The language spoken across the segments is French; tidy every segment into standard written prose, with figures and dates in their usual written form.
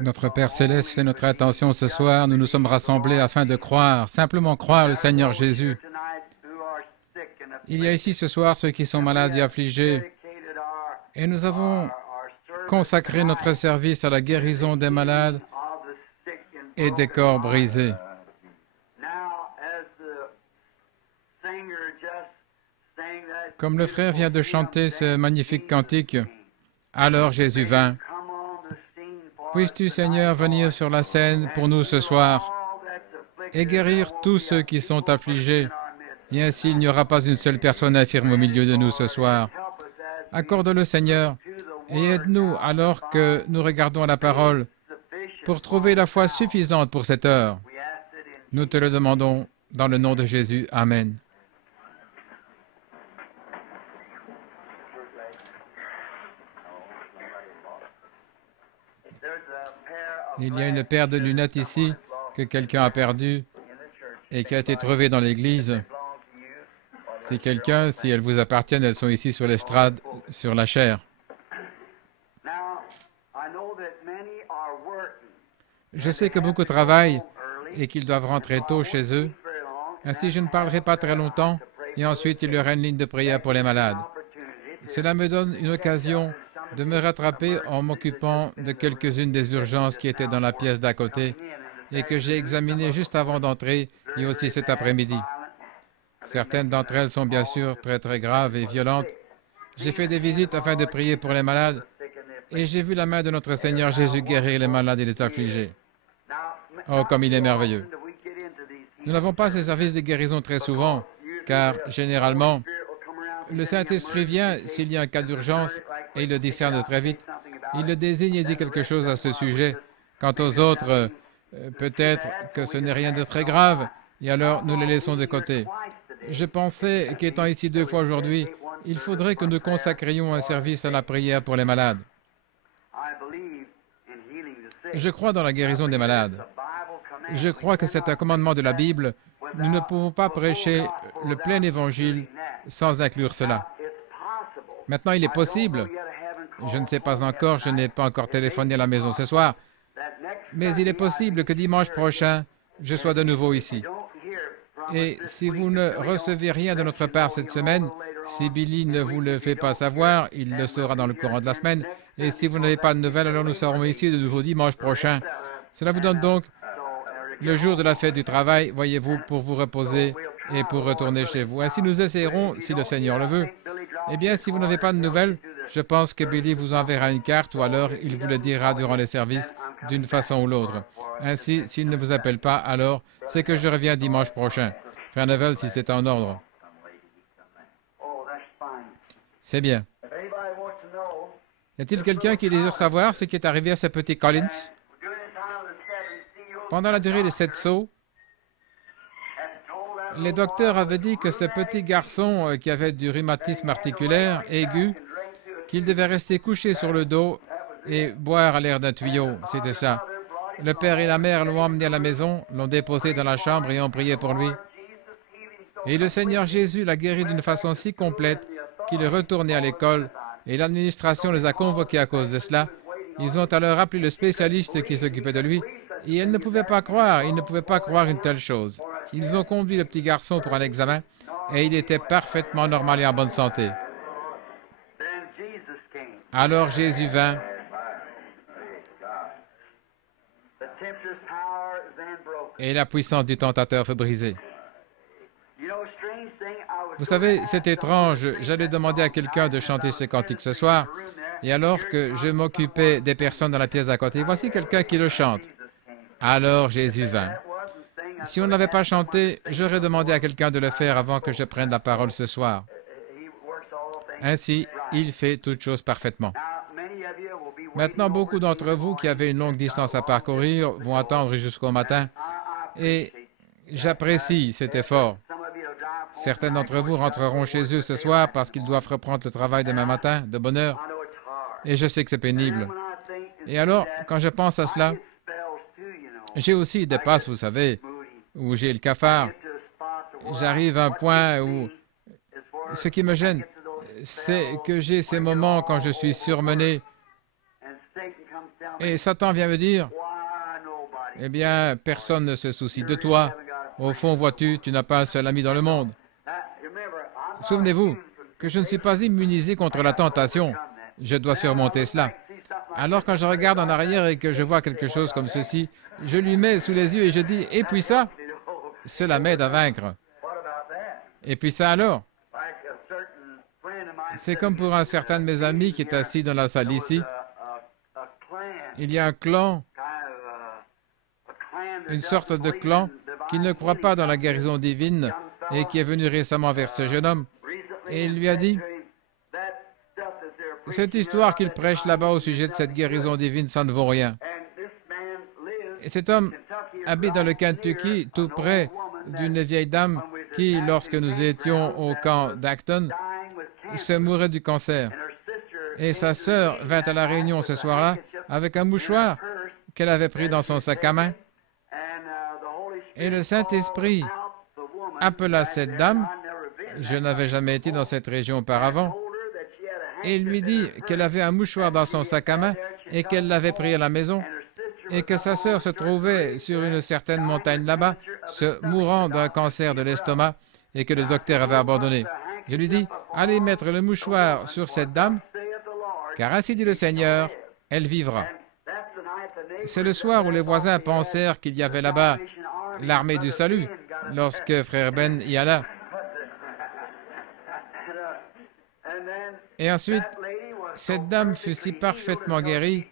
Notre Père Céleste, c'est notre intention ce soir. Nous nous sommes rassemblés afin de croire, simplement croire le Seigneur Jésus. Il y a ici ce soir ceux qui sont malades et affligés, et nous avons consacré notre service à la guérison des malades et des corps brisés. Comme le frère vient de chanter ce magnifique cantique, « Alors Jésus vint ». Puisses-tu, Seigneur, venir sur la scène pour nous ce soir et guérir tous ceux qui sont affligés, et ainsi il n'y aura pas une seule personne infirme au milieu de nous ce soir. Accorde-le, Seigneur, et aide-nous alors que nous regardons la parole pour trouver la foi suffisante pour cette heure. Nous te le demandons dans le nom de Jésus. Amen. Il y a une paire de lunettes ici que quelqu'un a perdue et qui a été trouvée dans l'église. Si elles vous appartiennent, elles sont ici sur l'estrade, sur la chaire. Je sais que beaucoup travaillent et qu'ils doivent rentrer tôt chez eux. Ainsi, je ne parlerai pas très longtemps et ensuite il y aura une ligne de prière pour les malades. Cela me donne une occasion de me rattraper en m'occupant de quelques-unes des urgences qui étaient dans la pièce d'à côté et que j'ai examinées juste avant d'entrer et aussi cet après-midi. Certaines d'entre elles sont bien sûr très graves et violentes. J'ai fait des visites afin de prier pour les malades et j'ai vu la main de notre Seigneur Jésus guérir les malades et les affligés. Oh, comme il est merveilleux! Nous n'avons pas ces services de guérison très souvent, car généralement, le Saint-Esprit vient s'il y a un cas d'urgence et il le discerne très vite. Il le désigne et dit quelque chose à ce sujet. Quant aux autres, peut-être que ce n'est rien de très grave, et alors nous les laissons de côté. Je pensais qu'étant ici 2 fois aujourd'hui, il faudrait que nous consacrions un service à la prière pour les malades. Je crois dans la guérison des malades. Je crois que c'est un commandement de la Bible. Nous ne pouvons pas prêcher le plein évangile sans inclure cela. Maintenant, il est possible, je ne sais pas encore, je n'ai pas encore téléphoné à la maison ce soir, mais il est possible que dimanche prochain, je sois de nouveau ici. Et si vous ne recevez rien de notre part cette semaine, si Billy ne vous le fait pas savoir, il le saura dans le courant de la semaine. Et si vous n'avez pas de nouvelles, alors nous serons ici de nouveau dimanche prochain. Cela vous donne donc le jour de la fête du travail, voyez-vous, pour vous reposer et pour retourner chez vous. Ainsi, nous essayerons, si le Seigneur le veut. Eh bien, si vous n'avez pas de nouvelles, je pense que Billy vous enverra une carte ou alors il vous le dira durant les services d'une façon ou l'autre. Ainsi, s'il ne vous appelle pas, alors c'est que je reviens dimanche prochain. Frère Neville, si c'est en ordre. C'est bien. Y a-t-il quelqu'un qui désire savoir ce qui est arrivé à ce petit Collins? Pendant la durée des 7 sauts, les docteurs avaient dit que ce petit garçon qui avait du rhumatisme articulaire aigu, qu'il devait rester couché sur le dos et boire à l'air d'un tuyau. C'était ça. Le père et la mère l'ont emmené à la maison, l'ont déposé dans la chambre et ont prié pour lui. Et le Seigneur Jésus l'a guéri d'une façon si complète qu'il est retourné à l'école et l'administration les a convoqués à cause de cela. Ils ont alors appelé le spécialiste qui s'occupait de lui et ils ne pouvaient pas croire une telle chose. Ils ont conduit le petit garçon pour un examen et il était parfaitement normal et en bonne santé. Alors Jésus vint. Et la puissance du tentateur fut brisée. Vous savez, c'est étrange. J'allais demander à quelqu'un de chanter ce cantique ce soir, et alors que je m'occupais des personnes dans la pièce d'à côté, voici quelqu'un qui le chante. Alors Jésus vint. Si on n'avait pas chanté, j'aurais demandé à quelqu'un de le faire avant que je prenne la parole ce soir. Ainsi, il fait toutes choses parfaitement. Maintenant, beaucoup d'entre vous qui avez une longue distance à parcourir vont attendre jusqu'au matin, et j'apprécie cet effort. Certains d'entre vous rentreront chez eux ce soir parce qu'ils doivent reprendre le travail demain matin, de bonne heure, et je sais que c'est pénible. Et alors, quand je pense à cela, j'ai aussi des passes, vous savez, où j'ai le cafard. J'arrive à un point où ce qui me gêne, c'est que j'ai ces moments quand je suis surmené Et Satan vient me dire, eh bien, personne ne se soucie de toi. Au fond, vois-tu, tu n'as pas un seul ami dans le monde. Souvenez-vous que je ne suis pas immunisé contre la tentation. Je dois surmonter cela. Alors quand je regarde en arrière et que je vois quelque chose comme ceci, je lui mets sous les yeux et je dis, et puis ça, cela m'aide à vaincre. Et puis ça alors? C'est comme pour un certain de mes amis qui est assis dans la salle ici. Il y a un clan, une sorte de clan qui ne croit pas dans la guérison divine et qui est venu récemment vers ce jeune homme. Et il lui a dit, cette histoire qu'il prêche là-bas au sujet de cette guérison divine, ça ne vaut rien. Et cet homme habite dans le Kentucky, tout près d'une vieille dame qui, lorsque nous étions au camp d'Acton, se mourait du cancer. Et sa sœur vint à la réunion ce soir-là avec un mouchoir qu'elle avait pris dans son sac à main. Et le Saint-Esprit appela cette dame, je n'avais jamais été dans cette région auparavant, et il lui dit qu'elle avait un mouchoir dans son sac à main et qu'elle l'avait pris à la maison et que sa sœur se trouvait sur une certaine montagne là-bas, se mourant d'un cancer de l'estomac et que le docteur avait abandonné. Je lui dis, allez mettre le mouchoir sur cette dame, car ainsi dit le Seigneur, elle vivra. C'est le soir où les voisins pensèrent qu'il y avait là-bas l'armée du salut, lorsque frère Ben y alla. Et ensuite, cette dame fut si parfaitement guérie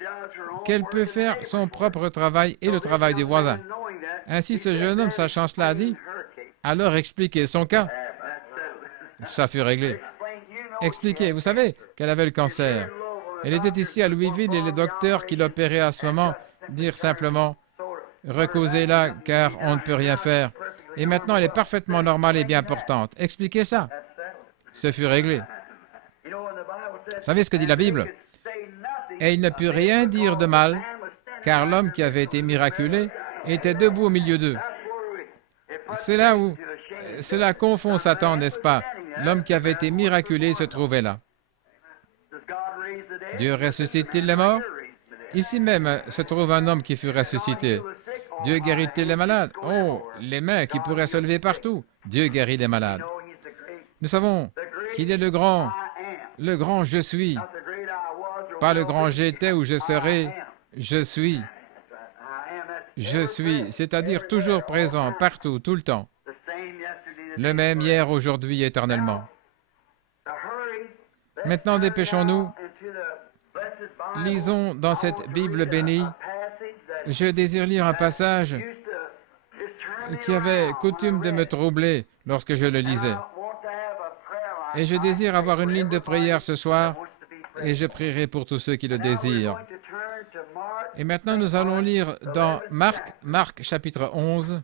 qu'elle peut faire son propre travail et le travail du voisin. Ainsi, ce jeune homme, sachant cela, a dit, alors expliquez son cas. Ça fut réglé. Expliquez, vous savez qu'elle avait le cancer. Elle était ici à Louisville et les docteurs qui l'opéraient à ce moment dirent simplement, recosez-la car on ne peut rien faire. Et maintenant, elle est parfaitement normale et bien portante. Expliquez ça. Ce fut réglé. Vous savez ce que dit la Bible? Et il ne put rien dire de mal, car l'homme qui avait été miraculé était debout au milieu d'eux. C'est là où cela confond Satan, n'est-ce pas? L'homme qui avait été miraculé se trouvait là. Dieu ressuscite-t-il les morts? Ici même se trouve un homme qui fut ressuscité. Dieu guérit-il les malades? Oh, les mains qui pourraient se lever partout. Dieu guérit les malades. Nous savons qu'il est le grand je suis. Pas le grand j'étais ou je serai, je suis. Je suis, c'est-à-dire toujours présent, partout, tout le temps. Le même hier, aujourd'hui, éternellement. Maintenant, dépêchons-nous. Lisons dans cette Bible bénie. Je désire lire un passage qui avait coutume de me troubler lorsque je le lisais. Et je désire avoir une ligne de prière ce soir, et je prierai pour tous ceux qui le désirent. Et maintenant, nous allons lire dans Marc chapitre 11,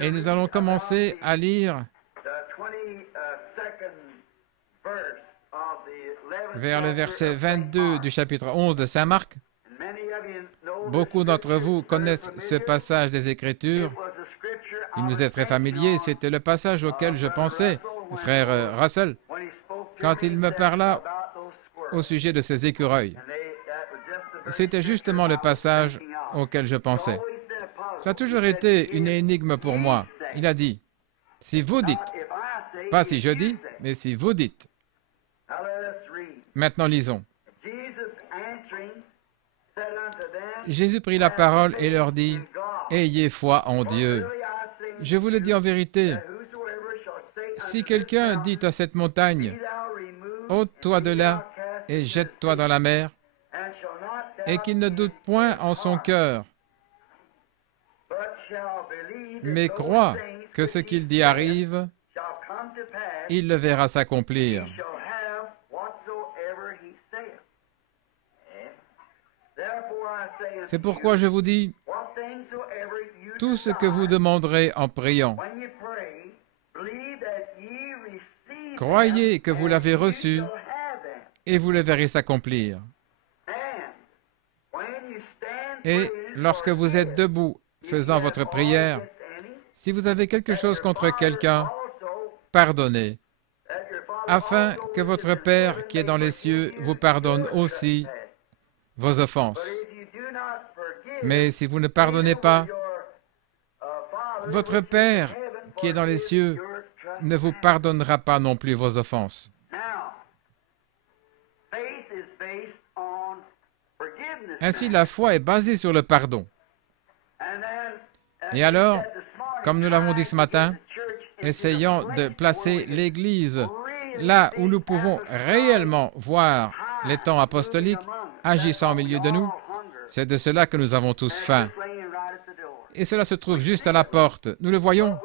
et nous allons commencer à lire vers le verset 22 du chapitre 11 de Saint Marc. Beaucoup d'entre vous connaissent ce passage des Écritures. Il nous est très familier. C'était le passage auquel je pensais, frère Russell, quand il me parla au sujet de ces écureuils. C'était justement le passage auquel je pensais. Ça a toujours été une énigme pour moi. Il a dit, si vous dites, pas si je dis, mais si vous dites. Maintenant, lisons. Jésus prit la parole et leur dit, ayez foi en Dieu. Je vous le dis en vérité, si quelqu'un dit à cette montagne, ôte-toi de là et jette-toi dans la mer, et qu'il ne doute point en son cœur, mais croit que ce qu'il dit arrive, il le verra s'accomplir. C'est pourquoi je vous dis, tout ce que vous demanderez en priant, croyez que vous l'avez reçu et vous le verrez s'accomplir. Et lorsque vous êtes debout faisant votre prière, si vous avez quelque chose contre quelqu'un, pardonnez, afin que votre Père qui est dans les cieux vous pardonne aussi vos offenses. Mais si vous ne pardonnez pas, votre Père qui est dans les cieux ne vous pardonnera pas non plus vos offenses. Ainsi, la foi est basée sur le pardon. Et alors, comme nous l'avons dit ce matin, essayons de placer l'Église là où nous pouvons réellement voir les temps apostoliques agissant au milieu de nous. C'est de cela que nous avons tous faim. Et cela se trouve juste à la porte. Nous le voyons,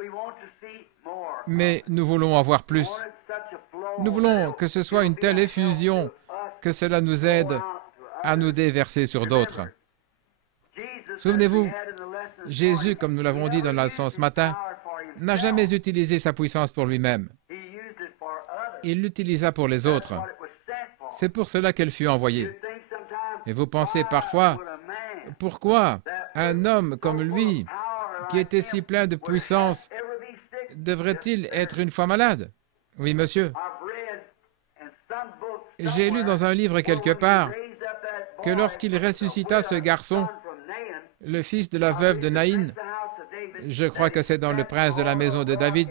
mais nous voulons en voir plus. Nous voulons que ce soit une telle effusion que cela nous aide à nous déverser sur d'autres. Souvenez-vous, Jésus, comme nous l'avons dit dans la leçon ce matin, n'a jamais utilisé sa puissance pour lui-même. Il l'utilisa pour les autres. C'est pour cela qu'elle fut envoyée. Et vous pensez parfois, pourquoi un homme comme lui, qui était si plein de puissance, devrait-il être une fois malade? Oui, monsieur. J'ai lu dans un livre quelque part que lorsqu'il ressuscita ce garçon, le fils de la veuve de Naïn, je crois que c'est dans Le Prince de la maison de David,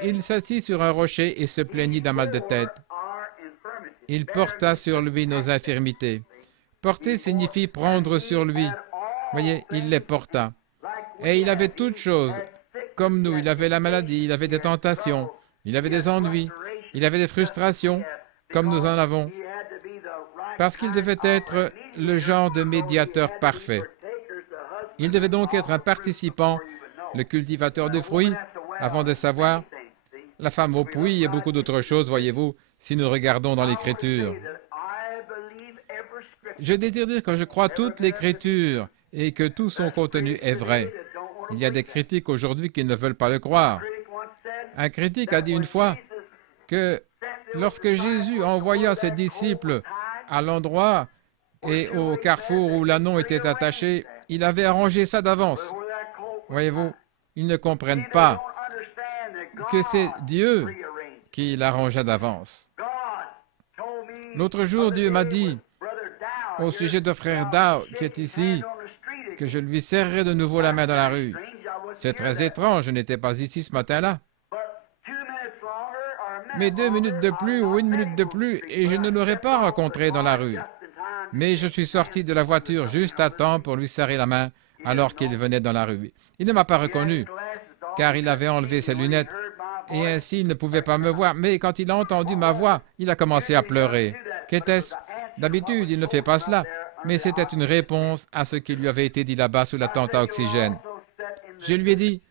il s'assit sur un rocher et se plaignit d'un mal de tête. Il porta sur lui nos infirmités. Porter signifie prendre sur lui. Voyez, il les porta. Et il avait toutes choses, comme nous. Il avait la maladie, il avait des tentations, il avait des ennuis, il avait des frustrations, comme nous en avons. Parce qu'il devait être le genre de médiateur parfait. Il devait donc être un participant, le cultivateur de fruits, avant de savoir, la femme au puits et beaucoup d'autres choses, voyez-vous, si nous regardons dans l'Écriture. Je désire dire que je crois toute l'Écriture et que tout son contenu est vrai. Il y a des critiques aujourd'hui qui ne veulent pas le croire. Un critique a dit une fois que lorsque Jésus envoya ses disciples à l'endroit et au carrefour où l'ânon était attaché, il avait arrangé ça d'avance. Voyez-vous, ils ne comprennent pas que c'est Dieu qui l'arrangea d'avance. L'autre jour, Dieu m'a dit, au sujet de frère Dow, qui est ici, que je lui serrerai de nouveau la main dans la rue. C'est très étrange, je n'étais pas ici ce matin-là. Mais 2 minutes de plus ou 1 minute de plus, et je ne l'aurais pas rencontré dans la rue. Mais je suis sorti de la voiture juste à temps pour lui serrer la main alors qu'il venait dans la rue. Il ne m'a pas reconnu, car il avait enlevé ses lunettes, et ainsi il ne pouvait pas me voir. Mais quand il a entendu ma voix, il a commencé à pleurer. Qu'était-ce? D'habitude, il ne fait pas cela, mais c'était une réponse à ce qui lui avait été dit là-bas sous la tente à oxygène. Je lui ai dit,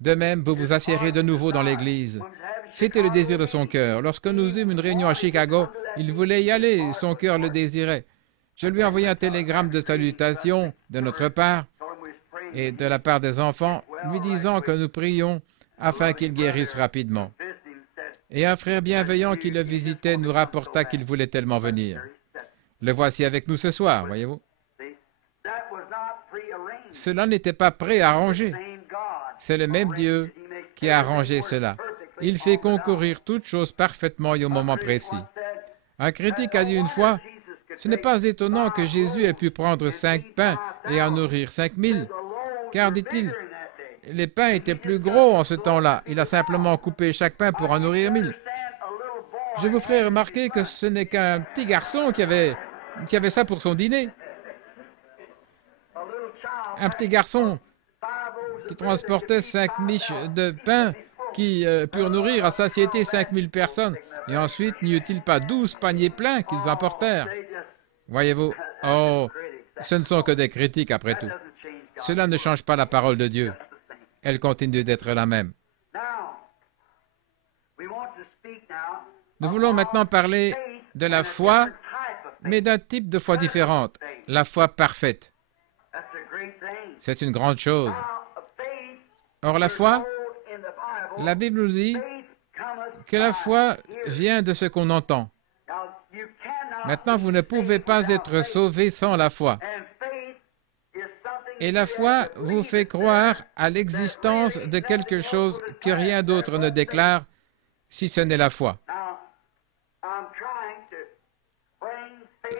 de même, vous vous assiérez de nouveau dans l'église. C'était le désir de son cœur. Lorsque nous eûmes une réunion à Chicago, il voulait y aller, son cœur le désirait. Je lui ai envoyé un télégramme de salutation de notre part et de la part des enfants, lui disant que nous prions afin qu'il guérisse rapidement. Et un frère bienveillant qui le visitait nous rapporta qu'il voulait tellement venir. Le voici avec nous ce soir, voyez-vous. Cela n'était pas préarrangé. C'est le même Dieu qui a arrangé cela. Il fait concourir toutes choses parfaitement et au moment précis. Un critique a dit une fois, « Ce n'est pas étonnant que Jésus ait pu prendre 5 pains et en nourrir 5000, car, dit-il, les pains étaient plus gros en ce temps-là. Il a simplement coupé chaque pain pour en nourrir 1000. Je vous ferai remarquer que ce n'est qu'un petit garçon qui avait ça pour son dîner. Un petit garçon qui transportait 5 miches de pain qui purent nourrir à satiété 5000 personnes. Et ensuite, n'y eut-il pas 12 paniers pleins qu'ils emportèrent? Voyez-vous, oh, ce ne sont que des critiques après tout. Cela ne change pas la parole de Dieu. Elle continue d'être la même. Nous voulons maintenant parler de la foi, mais d'un type de foi différente, la foi parfaite. C'est une grande chose. Or, la foi, la Bible nous dit que la foi vient de ce qu'on entend. Maintenant, vous ne pouvez pas être sauvé sans la foi. Et la foi vous fait croire à l'existence de quelque chose que rien d'autre ne déclare, si ce n'est la foi.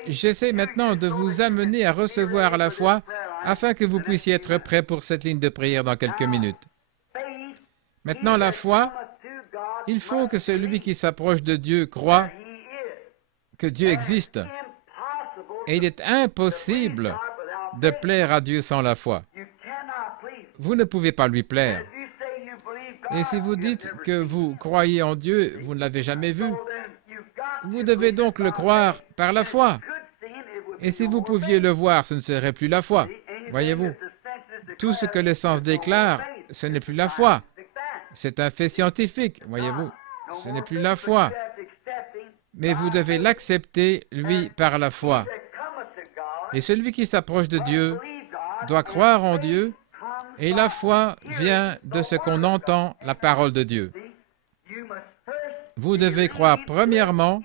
J'essaie maintenant de vous amener à recevoir la foi afin que vous puissiez être prêts pour cette ligne de prière dans quelques minutes. Maintenant, la foi, il faut que celui qui s'approche de Dieu croit que Dieu existe. Et il est impossible de plaire à Dieu sans la foi. Vous ne pouvez pas lui plaire. Et si vous dites que vous croyez en Dieu, vous ne l'avez jamais vu. Vous devez donc le croire par la foi. Et si vous pouviez le voir, ce ne serait plus la foi. Voyez-vous, tout ce que les sens déclarent, ce n'est plus la foi. C'est un fait scientifique, voyez-vous. Ce n'est plus la foi. Mais vous devez l'accepter, lui, par la foi. Et celui qui s'approche de Dieu doit croire en Dieu, et la foi vient de ce qu'on entend, la parole de Dieu. Vous devez croire premièrement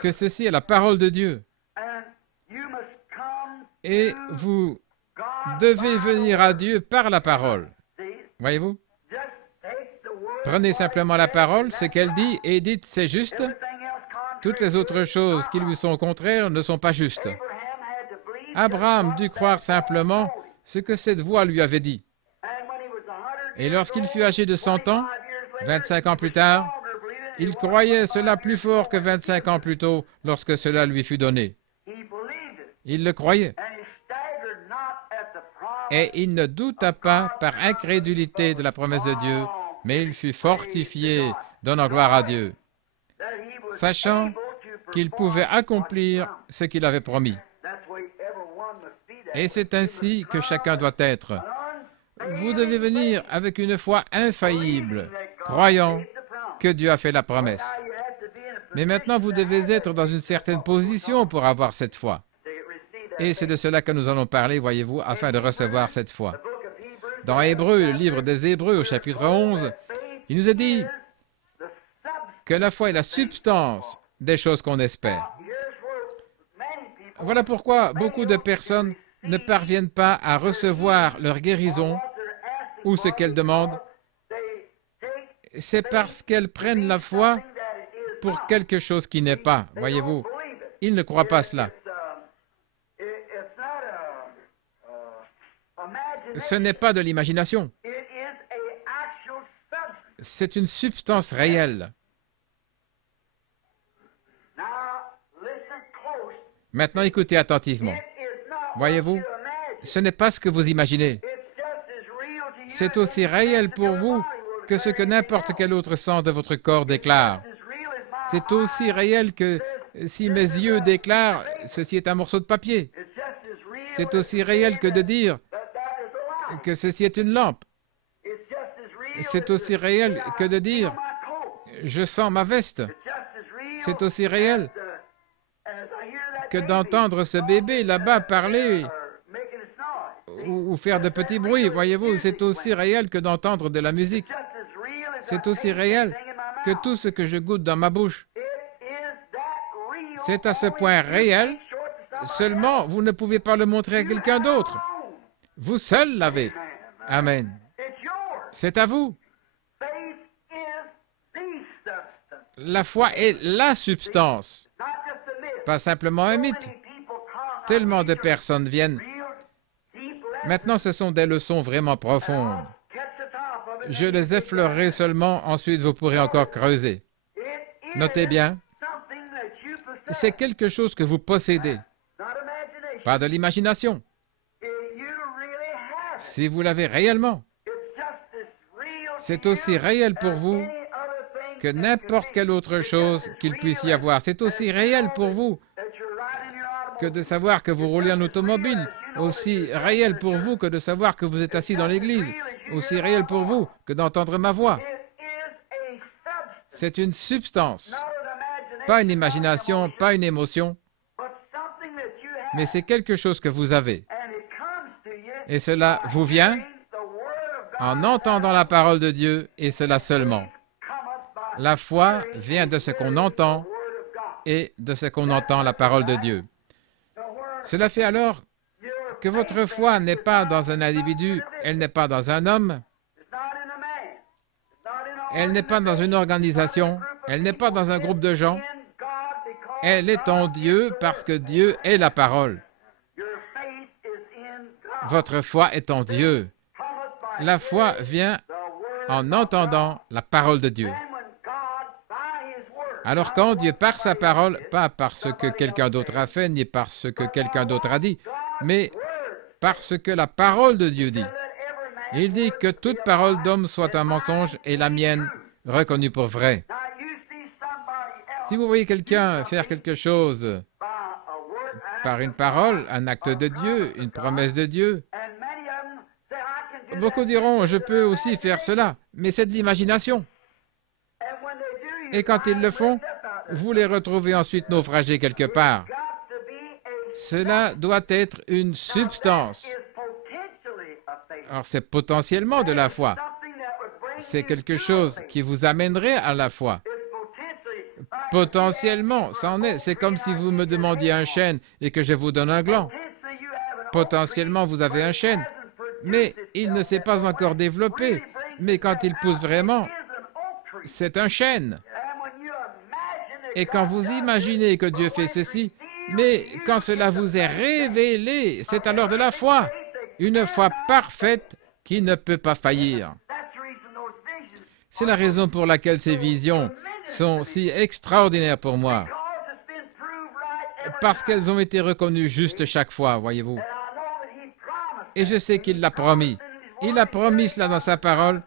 que ceci est la parole de Dieu. Et vous devez venir à Dieu par la parole. Voyez-vous? Prenez simplement la parole, ce qu'elle dit, et dites c'est juste. Toutes les autres choses qui lui sont contraires ne sont pas justes. Abraham dut croire simplement ce que cette voix lui avait dit. Et lorsqu'il fut âgé de 100 ans, 25 ans plus tard, il croyait cela plus fort que 25 ans plus tôt lorsque cela lui fut donné. Il le croyait. Et il ne douta pas par incrédulité de la promesse de Dieu, mais il fut fortifié, donnant gloire à Dieu, sachant qu'il pouvait accomplir ce qu'il avait promis. Et c'est ainsi que chacun doit être. Vous devez venir avec une foi infaillible, croyant que Dieu a fait la promesse. Mais maintenant, vous devez être dans une certaine position pour avoir cette foi. Et c'est de cela que nous allons parler, voyez-vous, afin de recevoir cette foi. Dans Hébreux, le livre des Hébreux, au chapitre 11, il nous est dit que la foi est la substance des choses qu'on espère. Voilà pourquoi beaucoup de personnes ne parviennent pas à recevoir leur guérison ou ce qu'elles demandent. C'est parce qu'elles prennent la foi pour quelque chose qui n'est pas, voyez-vous. Ils ne croient pas cela. Ce n'est pas de l'imagination. C'est une substance réelle. Maintenant, écoutez attentivement. Voyez-vous, ce n'est pas ce que vous imaginez. C'est aussi réel pour vous que ce que n'importe quel autre sens de votre corps déclare. C'est aussi réel que si mes yeux déclarent « ceci est un morceau de papier ». C'est aussi réel que de dire que ceci est une lampe. C'est aussi réel que de dire « je sens ma veste ». C'est aussi réel que d'entendre ce bébé là-bas parler ou faire de petits bruits. Voyez-vous, c'est aussi réel que d'entendre de la musique. C'est aussi réel que tout ce que je goûte dans ma bouche. C'est à ce point réel, seulement vous ne pouvez pas le montrer à quelqu'un d'autre. Vous seul l'avez. Amen. C'est à vous. La foi est la substance, pas simplement un mythe. Tellement de personnes viennent. Maintenant, ce sont des leçons vraiment profondes. Je les effleurerai seulement, ensuite vous pourrez encore creuser. Notez bien, c'est quelque chose que vous possédez, pas de l'imagination. Si vous l'avez réellement, c'est aussi réel pour vous que n'importe quelle autre chose qu'il puisse y avoir. C'est aussi réel pour vous que de savoir que vous roulez en automobile, aussi réel pour vous que de savoir que vous êtes assis dans l'église, aussi réel pour vous que d'entendre ma voix. C'est une substance, pas une imagination, pas une émotion, mais c'est quelque chose que vous avez. Et cela vous vient en entendant la parole de Dieu, et cela seulement. La foi vient de ce qu'on entend et de ce qu'on entend la parole de Dieu. Cela fait alors que votre foi n'est pas dans un individu, elle n'est pas dans un homme, elle n'est pas dans une organisation, elle n'est pas dans un groupe de gens, Elle est en Dieu parce que Dieu est la parole. Votre foi est en Dieu. La foi vient en entendant la parole de Dieu. Alors quand Dieu, par sa parole, pas parce que quelqu'un d'autre a fait, ni parce que quelqu'un d'autre a dit, mais parce que la parole de Dieu dit. Il dit que toute parole d'homme soit un mensonge et la mienne reconnue pour vraie. Si vous voyez quelqu'un faire quelque chose par une parole, un acte de Dieu, une promesse de Dieu, beaucoup diront, je peux aussi faire cela, mais c'est de l'imagination. Et quand ils le font, vous les retrouvez ensuite naufragés quelque part. Cela doit être une substance. Alors c'est potentiellement de la foi. C'est quelque chose qui vous amènerait à la foi. Potentiellement, c'en est. C'est comme si vous me demandiez un chêne et que je vous donne un gland. Potentiellement, vous avez un chêne, mais il ne s'est pas encore développé. Mais quand il pousse vraiment, c'est un chêne. Et quand vous imaginez que Dieu fait ceci, mais quand cela vous est révélé, c'est alors de la foi. Une foi parfaite qui ne peut pas faillir. C'est la raison pour laquelle ces visions sont si extraordinaires pour moi. Parce qu'elles ont été reconnues juste chaque fois, voyez-vous. Et je sais qu'il l'a promis. Il a promis cela dans sa parole,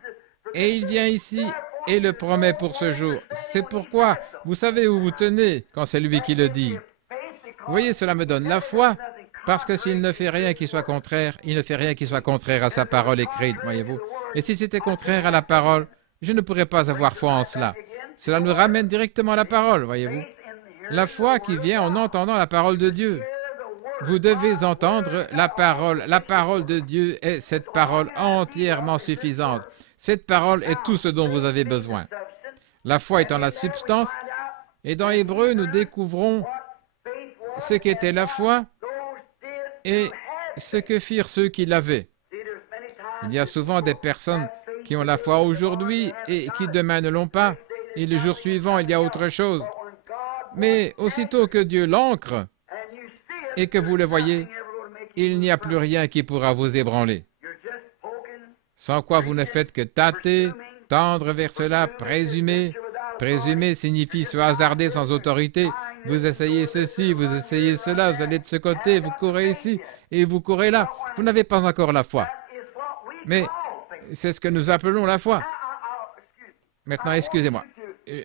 et il vient ici et le promet pour ce jour. C'est pourquoi vous savez où vous tenez quand c'est lui qui le dit. Vous voyez, cela me donne la foi, parce que s'il ne fait rien qui soit contraire, il ne fait rien qui soit contraire à sa parole écrite, voyez-vous. Et si c'était contraire à la parole, je ne pourrais pas avoir foi en cela. Cela nous ramène directement à la parole, voyez-vous. La foi qui vient en entendant la parole de Dieu. Vous devez entendre la parole. La parole de Dieu est cette parole entièrement suffisante. Cette parole est tout ce dont vous avez besoin. La foi étant la substance, et dans Hébreu, nous découvrons ce qu'était la foi et ce que firent ceux qui l'avaient. Il y a souvent des personnes qui ont la foi aujourd'hui et qui demain ne l'ont pas, et le jour suivant, il y a autre chose. Mais aussitôt que Dieu l'ancre et que vous le voyez, il n'y a plus rien qui pourra vous ébranler. Sans quoi vous ne faites que tâter, tendre vers cela, présumer. Présumer signifie se hasarder sans autorité. Vous essayez ceci, vous essayez cela, vous allez de ce côté, vous courez ici et vous courez là. Vous n'avez pas encore la foi. Mais c'est ce que nous appelons la foi. Maintenant, excusez-moi.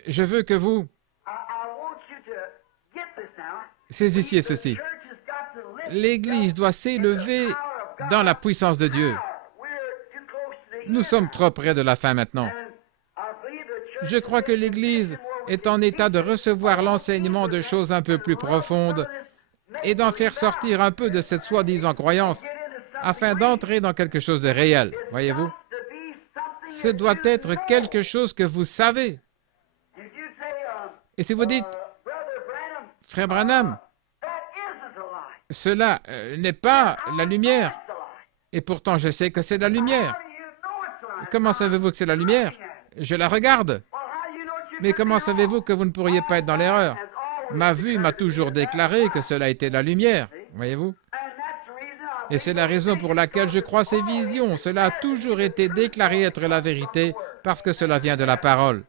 Je veux que vous saisissiez ceci. L'Église doit s'élever dans la puissance de Dieu. Nous sommes trop près de la fin maintenant. Je crois que l'Église est en état de recevoir l'enseignement de choses un peu plus profondes et d'en faire sortir un peu de cette soi-disant croyance afin d'entrer dans quelque chose de réel, voyez-vous. Ce doit être quelque chose que vous savez. Et si vous dites, Frère Branham, cela n'est pas la lumière, et pourtant je sais que c'est la lumière. Comment savez-vous que c'est la lumière? Je la regarde. Mais comment savez-vous que vous ne pourriez pas être dans l'erreur? Ma vue m'a toujours déclaré que cela était la lumière, voyez-vous. Et c'est la raison pour laquelle je crois ces visions. Cela a toujours été déclaré être la vérité parce que cela vient de la parole.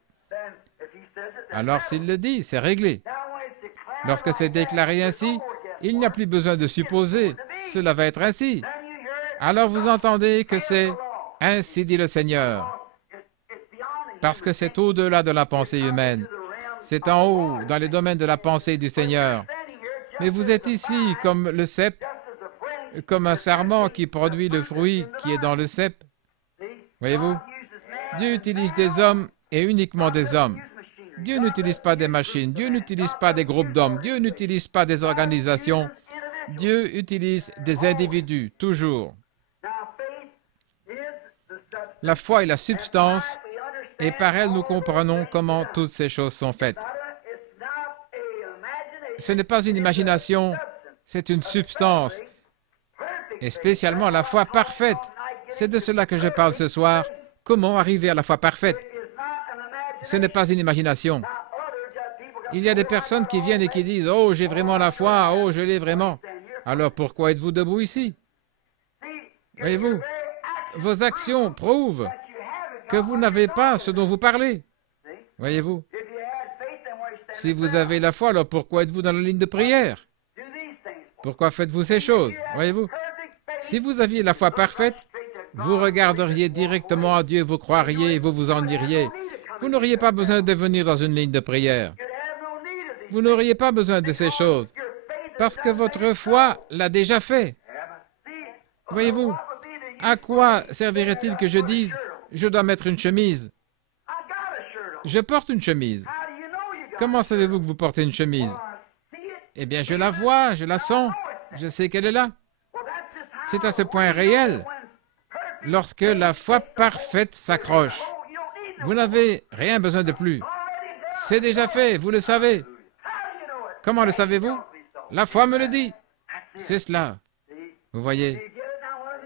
Alors s'il le dit, c'est réglé. Lorsque c'est déclaré ainsi, il n'y a plus besoin de supposer. Cela va être ainsi. Alors vous entendez que c'est « Ainsi dit le Seigneur ». Parce que c'est au-delà de la pensée humaine. C'est en haut, dans les domaines de la pensée du Seigneur. Mais vous êtes ici comme le cep, comme un sarment qui produit le fruit qui est dans le cep. Voyez-vous? Dieu utilise des hommes et uniquement des hommes. Dieu n'utilise pas des machines. Dieu n'utilise pas des groupes d'hommes. Dieu n'utilise pas des organisations. Dieu utilise des individus, toujours. La foi est la substance, et par elle nous comprenons comment toutes ces choses sont faites. Ce n'est pas une imagination, c'est une substance, et spécialement la foi parfaite. C'est de cela que je parle ce soir. Comment arriver à la foi parfaite? Ce n'est pas une imagination. Il y a des personnes qui viennent et qui disent « Oh, j'ai vraiment la foi, oh, je l'ai vraiment. » Alors pourquoi êtes-vous debout ici? Voyez-vous, vos actions prouvent que vous n'avez pas ce dont vous parlez. Voyez-vous, si vous avez la foi, alors pourquoi êtes-vous dans la ligne de prière? Pourquoi faites-vous ces choses? Voyez-vous, si vous aviez la foi parfaite, vous regarderiez directement à Dieu, vous croiriez, vous vous en diriez. Vous n'auriez pas besoin de venir dans une ligne de prière. Vous n'auriez pas besoin de ces choses, parce que votre foi l'a déjà fait. Voyez-vous, à quoi servirait-il que je dise « Je dois mettre une chemise ». Je porte une chemise. Comment savez-vous que vous portez une chemise? Eh bien, je la vois, je la sens, je sais qu'elle est là. C'est à ce point réel. Lorsque la foi parfaite s'accroche, vous n'avez rien besoin de plus. C'est déjà fait, vous le savez. Comment le savez-vous? La foi me le dit. C'est cela. Vous voyez?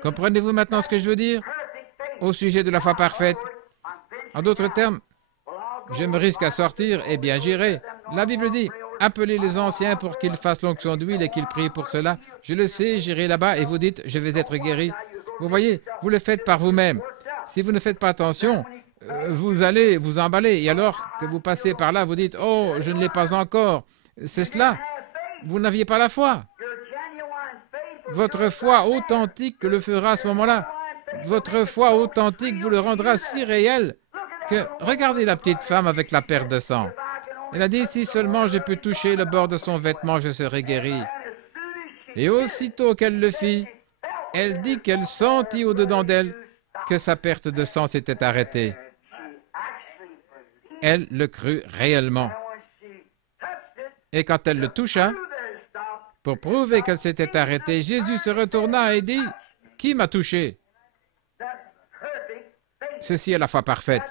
Comprenez-vous maintenant ce que je veux dire au sujet de la foi parfaite? En d'autres termes, je me risque à sortir, eh bien j'irai. La Bible dit, appelez les anciens pour qu'ils fassent l'onction d'huile et qu'ils prient pour cela. Je le sais, j'irai là-bas et vous dites, je vais être guéri. Vous voyez, vous le faites par vous-même. Si vous ne faites pas attention, vous allez vous emballer. Et alors que vous passez par là, vous dites, oh, je ne l'ai pas encore. C'est cela. Vous n'aviez pas la foi. Votre foi authentique le fera à ce moment-là. Votre foi authentique vous le rendra si réel que regardez la petite femme avec la perte de sang. Elle a dit, si seulement je peux toucher le bord de son vêtement, je serai guérie. Et aussitôt qu'elle le fit, elle dit qu'elle sentit au-dedans d'elle que sa perte de sang s'était arrêtée. Elle le crut réellement. Et quand elle le toucha, pour prouver qu'elle s'était arrêtée, Jésus se retourna et dit, « Qui m'a touché? » Ceci est la foi parfaite.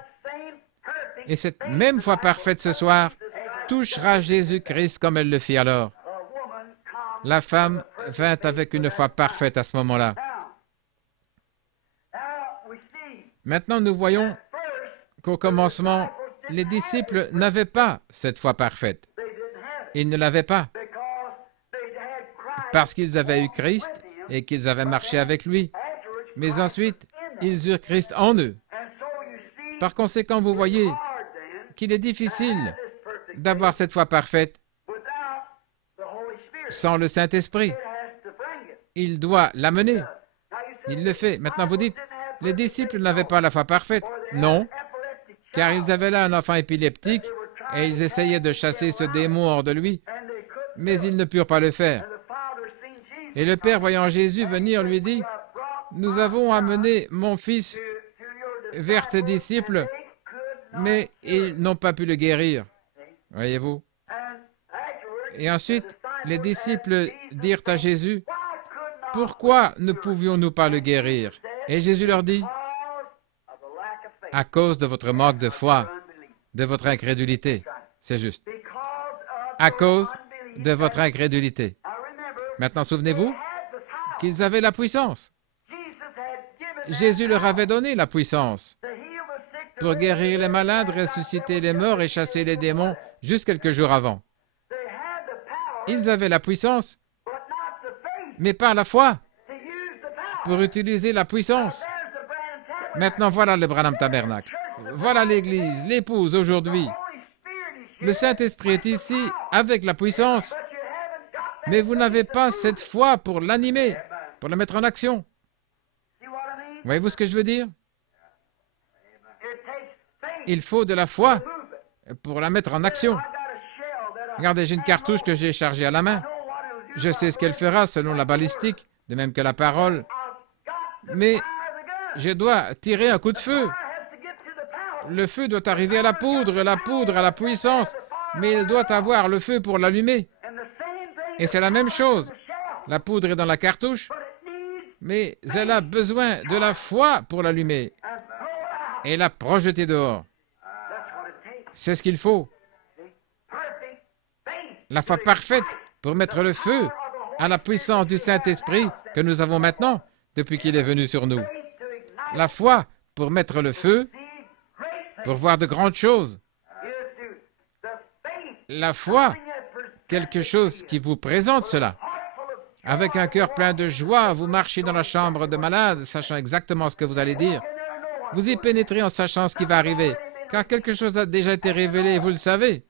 Et cette même foi parfaite ce soir touchera Jésus-Christ comme elle le fit alors. La femme vint avec une foi parfaite à ce moment-là. Maintenant, nous voyons qu'au commencement, les disciples n'avaient pas cette foi parfaite. Ils ne l'avaient pas parce qu'ils avaient eu Christ et qu'ils avaient marché avec lui. Mais ensuite, ils eurent Christ en eux. Par conséquent, vous voyez qu'il est difficile d'avoir cette foi parfaite sans le Saint-Esprit. Il doit l'amener. Il le fait. Maintenant, vous dites, les disciples n'avaient pas la foi parfaite. Non, car ils avaient là un enfant épileptique et ils essayaient de chasser ce démon hors de lui, mais ils ne purent pas le faire. Et le Père, voyant Jésus venir, lui dit, « Nous avons amené mon fils vers tes disciples, mais ils n'ont pas pu le guérir. » Voyez-vous? Et ensuite, les disciples dirent à Jésus, « Pourquoi ne pouvions-nous pas le guérir? » Et Jésus leur dit, « À cause de votre manque de foi, de votre incrédulité. » C'est juste. À cause de votre incrédulité. Maintenant, souvenez-vous qu'ils avaient la puissance. Jésus leur avait donné la puissance pour guérir les malades, ressusciter les morts et chasser les démons juste quelques jours avant. Ils avaient la puissance, mais pas la foi pour utiliser la puissance. Maintenant, voilà le Branham Tabernacle. Voilà l'Église, l'épouse aujourd'hui. Le Saint-Esprit est ici avec la puissance, mais vous n'avez pas cette foi pour l'animer, pour la mettre en action. Voyez-vous ce que je veux dire? Il faut de la foi pour la mettre en action. Regardez, j'ai une cartouche que j'ai chargée à la main. Je sais ce qu'elle fera selon la balistique, de même que la parole. Mais je dois tirer un coup de feu. Le feu doit arriver à la poudre à la puissance, mais il doit avoir le feu pour l'allumer. Et c'est la même chose. La poudre est dans la cartouche, mais elle a besoin de la foi pour l'allumer et la projeter dehors. C'est ce qu'il faut. La foi parfaite pour mettre le feu à la puissance du Saint-Esprit que nous avons maintenant depuis qu'il est venu sur nous. La foi pour mettre le feu, pour voir de grandes choses. la foi, quelque chose qui vous présente cela. Avec un cœur plein de joie, vous marchez dans la chambre de malade, sachant exactement ce que vous allez dire. Vous y pénétrez en sachant ce qui va arriver, car quelque chose a déjà été révélé et vous le savez.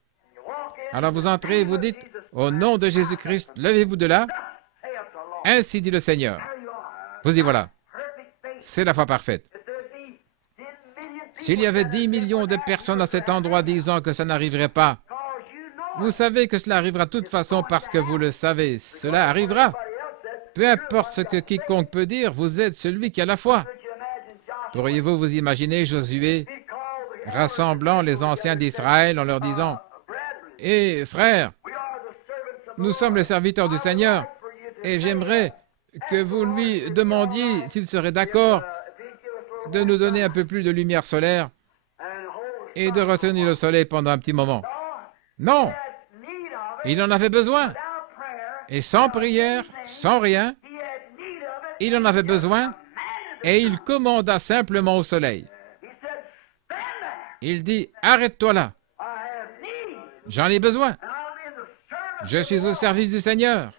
Alors vous entrez et vous dites, « Au nom de Jésus-Christ, levez-vous de là. Ainsi dit le Seigneur. » Vous y voilà. C'est la foi parfaite. S'il y avait 10 millions de personnes à cet endroit disant que ça n'arriverait pas, vous savez que cela arrivera de toute façon parce que vous le savez. Cela arrivera. Peu importe ce que quiconque peut dire, vous êtes celui qui a la foi. Pourriez-vous vous imaginer Josué rassemblant les anciens d'Israël en leur disant, « Eh, frères, nous sommes les serviteurs du Seigneur et j'aimerais que vous lui demandiez s'il serait d'accord de nous donner un peu plus de lumière solaire et de retenir le soleil pendant un petit moment. » Non, il en avait besoin. Et sans prière, sans rien, il en avait besoin et il commanda simplement au soleil. Il dit, « Arrête-toi là. J'en ai besoin. Je suis au service du Seigneur.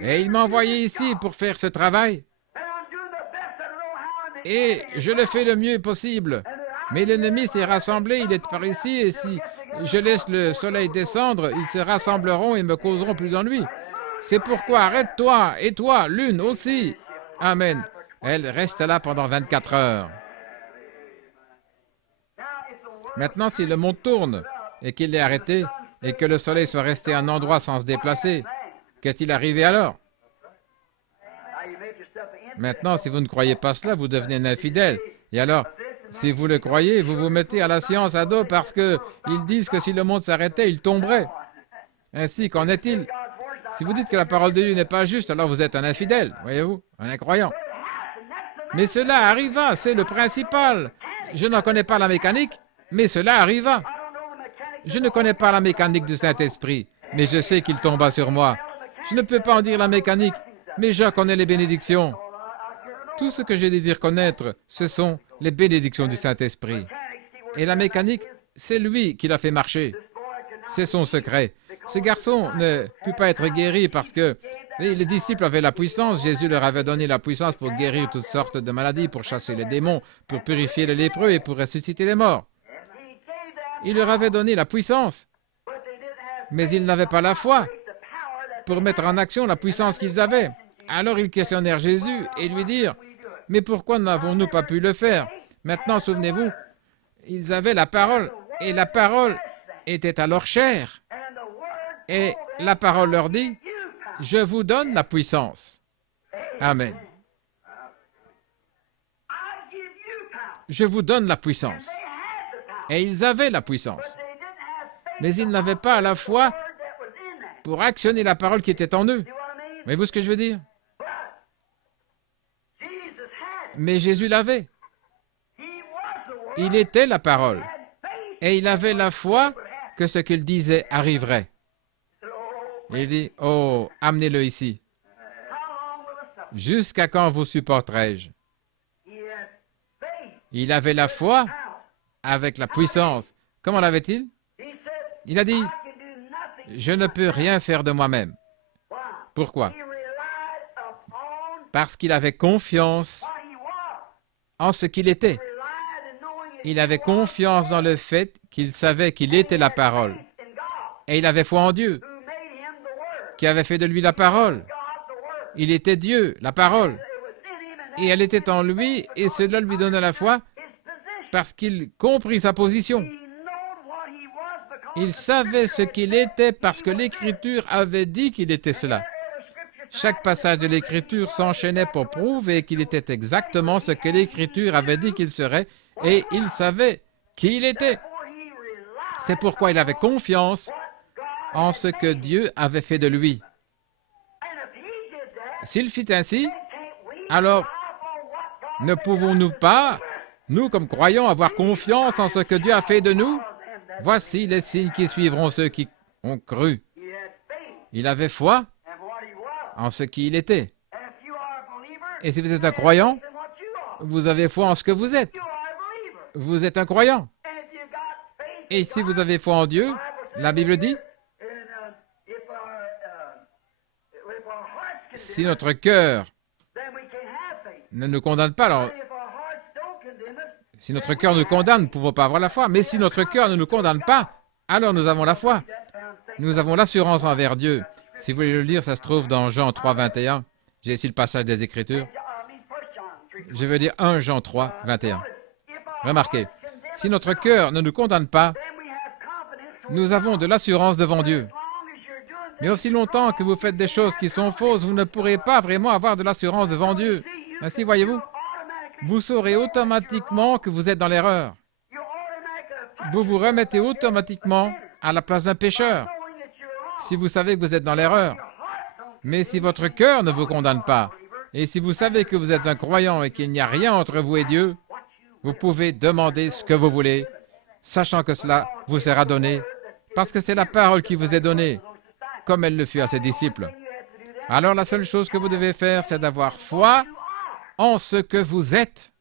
Et il m'a envoyé ici pour faire ce travail. Et je le fais le mieux possible. Mais l'ennemi s'est rassemblé, il est par ici, et si je laisse le soleil descendre, ils se rassembleront et me causeront plus d'ennui. C'est pourquoi arrête-toi, et toi, lune aussi. » Amen. Elle reste là pendant 24 heures. Maintenant, si le monde tourne et qu'il est arrêté et que le soleil soit resté à un endroit sans se déplacer, qu'est-il arrivé alors? Maintenant, si vous ne croyez pas cela, vous devenez un infidèle. Et alors, si vous le croyez, vous vous mettez à la science à dos parce qu'ils disent que si le monde s'arrêtait, il tomberait. Ainsi, qu'en est-il? Si vous dites que la parole de Dieu n'est pas juste, alors vous êtes un infidèle, voyez-vous, un incroyant. Mais cela arriva, c'est le principal. Je n'en connais pas la mécanique, mais cela arriva. Je ne connais pas la mécanique du Saint-Esprit, mais je sais qu'il tomba sur moi. Je ne peux pas en dire la mécanique, mais je connais les bénédictions. Tout ce que je désire connaître, ce sont les bénédictions du Saint-Esprit. Et la mécanique, c'est lui qui l'a fait marcher. C'est son secret. Ce garçon ne put pas être guéri parce que les disciples avaient la puissance. Jésus leur avait donné la puissance pour guérir toutes sortes de maladies, pour chasser les démons, pour purifier les lépreux et pour ressusciter les morts. Il leur avait donné la puissance, mais ils n'avaient pas la foi pour mettre en action la puissance qu'ils avaient. Alors ils questionnèrent Jésus et lui dirent, « Mais pourquoi n'avons-nous pas pu le faire? » Maintenant, souvenez-vous, ils avaient la parole, et la parole était à leur chair. Et la parole leur dit, « Je vous donne la puissance. » Amen. Je vous donne la puissance. Et ils avaient la puissance. Mais ils n'avaient pas la foi pour actionner la parole qui était en eux. Voyez-vous ce que je veux dire? Mais Jésus l'avait. Il était la parole. Et il avait la foi que ce qu'il disait arriverait. Il dit, « Oh, amenez-le ici. Jusqu'à quand vous supporterai-je? » Il avait la foi avec la puissance. Comment l'avait-il? Il a dit, « Je ne peux rien faire de moi-même. » Pourquoi? Parce qu'il avait confiance en ce qu'il était. Il avait confiance dans le fait qu'il savait qu'il était la parole. Et il avait foi en Dieu, qui avait fait de lui la parole. Il était Dieu, la parole. Et elle était en lui, et cela lui donna la foi parce qu'il comprit sa position. Il savait ce qu'il était parce que l'Écriture avait dit qu'il était cela. Chaque passage de l'Écriture s'enchaînait pour prouver qu'il était exactement ce que l'Écriture avait dit qu'il serait, et il savait qui il était. C'est pourquoi il avait confiance en ce que Dieu avait fait de lui. S'il fit ainsi, alors ne pouvons-nous pas, nous comme croyants, avoir confiance en ce que Dieu a fait de nous? Voici les signes qui suivront ceux qui ont cru. Il avait foi en ce qu'il était. Et si vous êtes un croyant, vous avez foi en ce que vous êtes. Vous êtes un croyant. Et si vous avez foi en Dieu, La Bible dit, si notre cœur ne nous condamne pas, alors si notre cœur nous condamne, nous ne pouvons pas avoir la foi. Mais si notre cœur ne nous condamne pas, alors nous avons la foi. Nous avons l'assurance envers Dieu. Si vous voulez le lire, ça se trouve dans Jean 3, 21. J'ai ici le passage des Écritures. Je veux dire 1 Jean 3, 21. Remarquez, si notre cœur ne nous condamne pas, nous avons de l'assurance devant Dieu. Mais aussi longtemps que vous faites des choses qui sont fausses, vous ne pourrez pas vraiment avoir de l'assurance devant Dieu. Ainsi, voyez-vous, vous saurez automatiquement que vous êtes dans l'erreur. Vous vous remettez automatiquement à la place d'un pécheur, si vous savez que vous êtes dans l'erreur. Mais si votre cœur ne vous condamne pas, et si vous savez que vous êtes un croyant et qu'il n'y a rien entre vous et Dieu, vous pouvez demander ce que vous voulez, sachant que cela vous sera donné, parce que c'est la parole qui vous est donnée, comme elle le fut à ses disciples. Alors la seule chose que vous devez faire, c'est d'avoir foi en ce que vous êtes.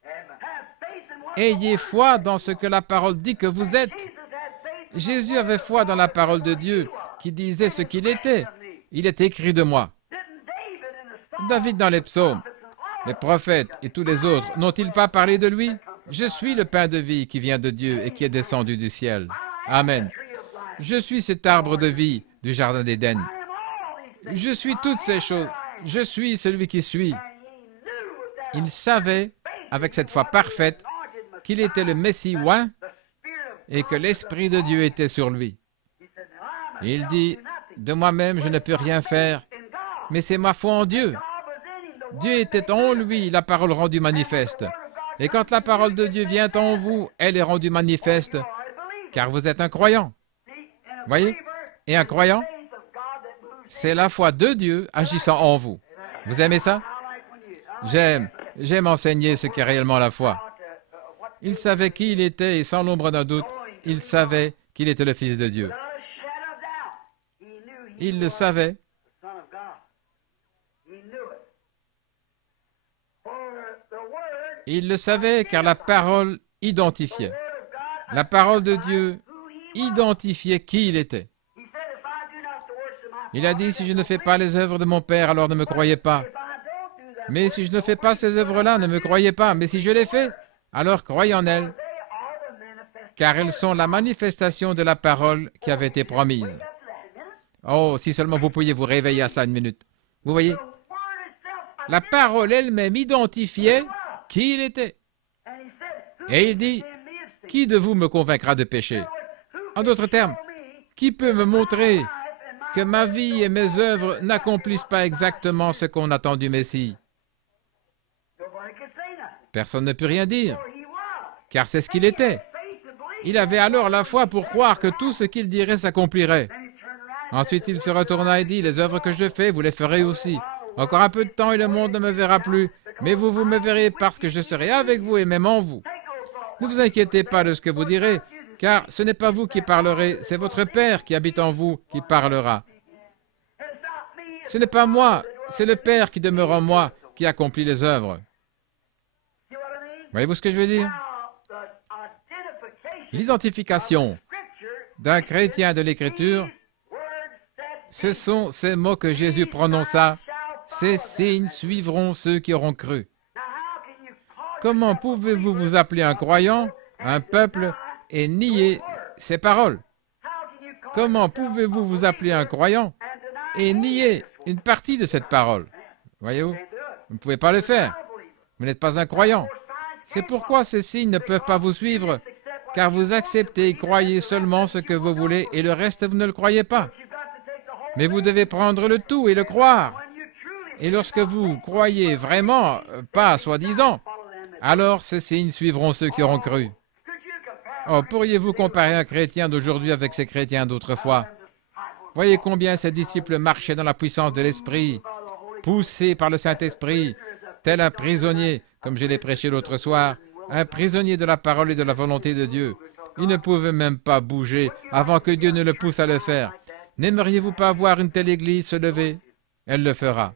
Ayez foi dans ce que la parole dit que vous êtes. Jésus avait foi dans la parole de Dieu, qui disait ce qu'il était. Il est écrit de moi. David dans les psaumes, les prophètes et tous les autres, n'ont-ils pas parlé de lui? Je suis le pain de vie qui vient de Dieu et qui est descendu du ciel. Amen. Je suis cet arbre de vie du jardin d'Éden. Je suis toutes ces choses. Je suis celui qui suis. Il savait, avec cette foi parfaite, qu'il était le Messie oint et que l'Esprit de Dieu était sur lui. Il dit, de moi-même, je ne peux rien faire, mais c'est ma foi en Dieu. Dieu était en lui, la parole rendue manifeste. Et quand la parole de Dieu vient en vous, elle est rendue manifeste, car vous êtes un croyant. Voyez? Et un croyant, c'est la foi de Dieu agissant en vous. Vous aimez ça? J'aime enseigner ce qu'est réellement la foi. Il savait qui il était et sans l'ombre d'un doute, il savait qu'il était le Fils de Dieu. Il le savait. Il le savait car la parole identifiait. La parole de Dieu identifiait qui il était. Il a dit, si je ne fais pas les œuvres de mon Père, alors ne me croyez pas. Mais si je ne fais pas ces œuvres-là, ne me croyez pas. Mais si je les fais, alors croyez en elles, car elles sont la manifestation de la parole qui avait été promise. Oh, si seulement vous pouviez vous réveiller à cela une minute. Vous voyez? La parole elle-même identifiait qui il était. Et il dit, qui de vous me convaincra de pécher? En d'autres termes, qui peut me montrer que ma vie et mes œuvres n'accomplissent pas exactement ce qu'on attend du Messie? Personne ne peut rien dire, car c'est ce qu'il était. Il avait alors la foi pour croire que tout ce qu'il dirait s'accomplirait. Ensuite, il se retourna et dit, les œuvres que je fais, vous les ferez aussi. Encore un peu de temps et le monde ne me verra plus, mais vous me verrez parce que je serai avec vous et même en vous. Ne vous inquiétez pas de ce que vous direz, car ce n'est pas vous qui parlerez, c'est votre Père qui habite en vous qui parlera. Ce n'est pas moi, c'est le Père qui demeure en moi qui accomplit les œuvres. Voyez-vous ce que je veux dire? L'identification d'un chrétien de l'Écriture, ce sont ces mots que Jésus prononça. Ces signes suivront ceux qui auront cru. Comment pouvez-vous vous appeler un croyant, un peuple, et nier ces paroles? Comment pouvez-vous vous appeler un croyant et nier une partie de cette parole? Voyez-vous? Vous ne pouvez pas le faire. Vous n'êtes pas un croyant. C'est pourquoi ces signes ne peuvent pas vous suivre, car vous acceptez et croyez seulement ce que vous voulez, et le reste, vous ne le croyez pas. Mais vous devez prendre le tout et le croire. Et lorsque vous croyez vraiment, pas soi-disant, alors ces signes suivront ceux qui auront cru. Oh, pourriez-vous comparer un chrétien d'aujourd'hui avec ces chrétiens d'autrefois? Voyez combien ces disciples marchaient dans la puissance de l'Esprit, poussés par le Saint-Esprit, tel un prisonnier, comme je l'ai prêché l'autre soir, un prisonnier de la parole et de la volonté de Dieu. Il ne pouvait même pas bouger avant que Dieu ne le pousse à le faire. N'aimeriez-vous pas voir une telle église se lever? Elle le fera.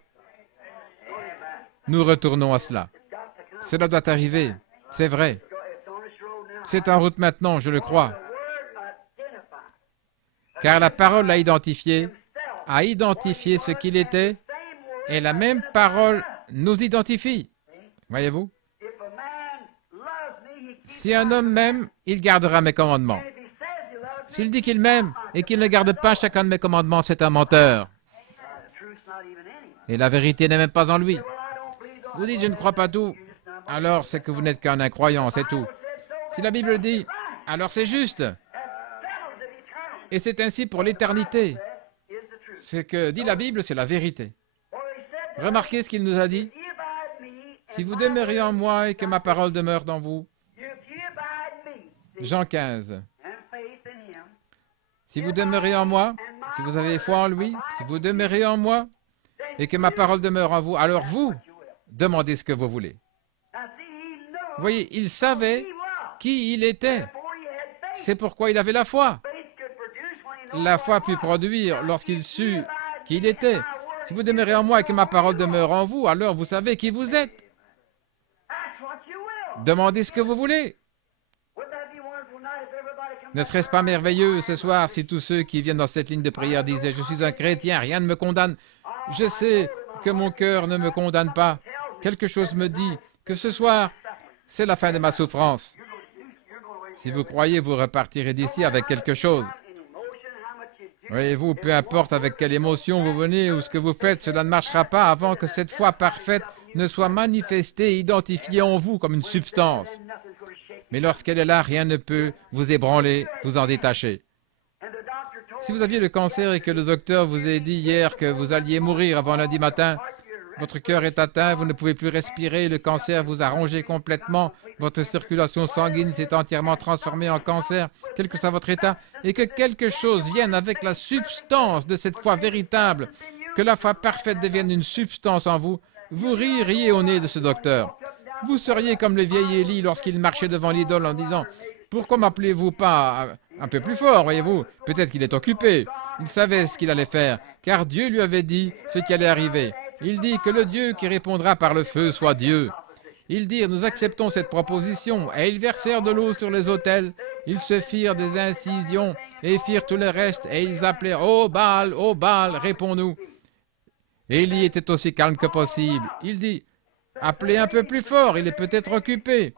Nous retournons à cela. Cela doit arriver, c'est vrai. C'est en route maintenant, je le crois. car la parole l'a identifié, a identifié ce qu'il était, et la même parole nous identifie. Voyez-vous? Si un homme m'aime, il gardera mes commandements. S'il dit qu'il m'aime et qu'il ne garde pas chacun de mes commandements, c'est un menteur. Et la vérité n'est même pas en lui. Vous dites, je ne crois pas tout. Alors, c'est que vous n'êtes qu'un incroyant, c'est tout. Si la Bible dit, alors c'est juste. Et c'est ainsi pour l'éternité. Ce que dit la Bible, c'est la vérité. Remarquez ce qu'il nous a dit. Si vous demeurez en moi et que ma parole demeure dans vous. Jean 15. Si vous demeurez en moi, si vous avez foi en lui, si vous demeurez en moi et que ma parole demeure en vous, alors vous, demandez ce que vous voulez. Vous voyez, il savait qui il était. C'est pourquoi il avait la foi. La foi put produire lorsqu'il sut qui il était. Si vous demeurez en moi et que ma parole demeure en vous, alors vous savez qui vous êtes. Demandez ce que vous voulez. Ne serait-ce pas merveilleux ce soir si tous ceux qui viennent dans cette ligne de prière disaient « Je suis un chrétien, rien ne me condamne. Je sais que mon cœur ne me condamne pas. Quelque chose me dit que ce soir, c'est la fin de ma souffrance. » Si vous croyez, vous repartirez d'ici avec quelque chose. Voyez-vous, peu importe avec quelle émotion vous venez ou ce que vous faites, cela ne marchera pas avant que cette foi parfaite ne soit manifestée et identifiée en vous comme une substance. Mais lorsqu'elle est là, rien ne peut vous ébranler, vous en détacher. Si vous aviez le cancer et que le docteur vous ait dit hier que vous alliez mourir avant lundi matin, votre cœur est atteint, vous ne pouvez plus respirer, le cancer vous a rongé complètement, votre circulation sanguine s'est entièrement transformée en cancer, quel que soit votre état, et que quelque chose vienne avec la substance de cette foi véritable, que la foi parfaite devienne une substance en vous, vous ririez au nez de ce docteur. Vous seriez comme le vieil Élie lorsqu'il marchait devant l'idole en disant « Pourquoi m'appelez-vous pas un peu plus fort, voyez-vous? Peut-être qu'il est occupé. » Il savait ce qu'il allait faire, car Dieu lui avait dit ce qui allait arriver. Il dit que le Dieu qui répondra par le feu soit Dieu. Ils dirent « Nous acceptons cette proposition. » Et ils versèrent de l'eau sur les autels. Ils se firent des incisions et firent tout le reste. Et ils appelèrent « Ô Baal, réponds-nous. » Élie était aussi calme que possible. Il dit « Appelez un peu plus fort, il est peut-être occupé.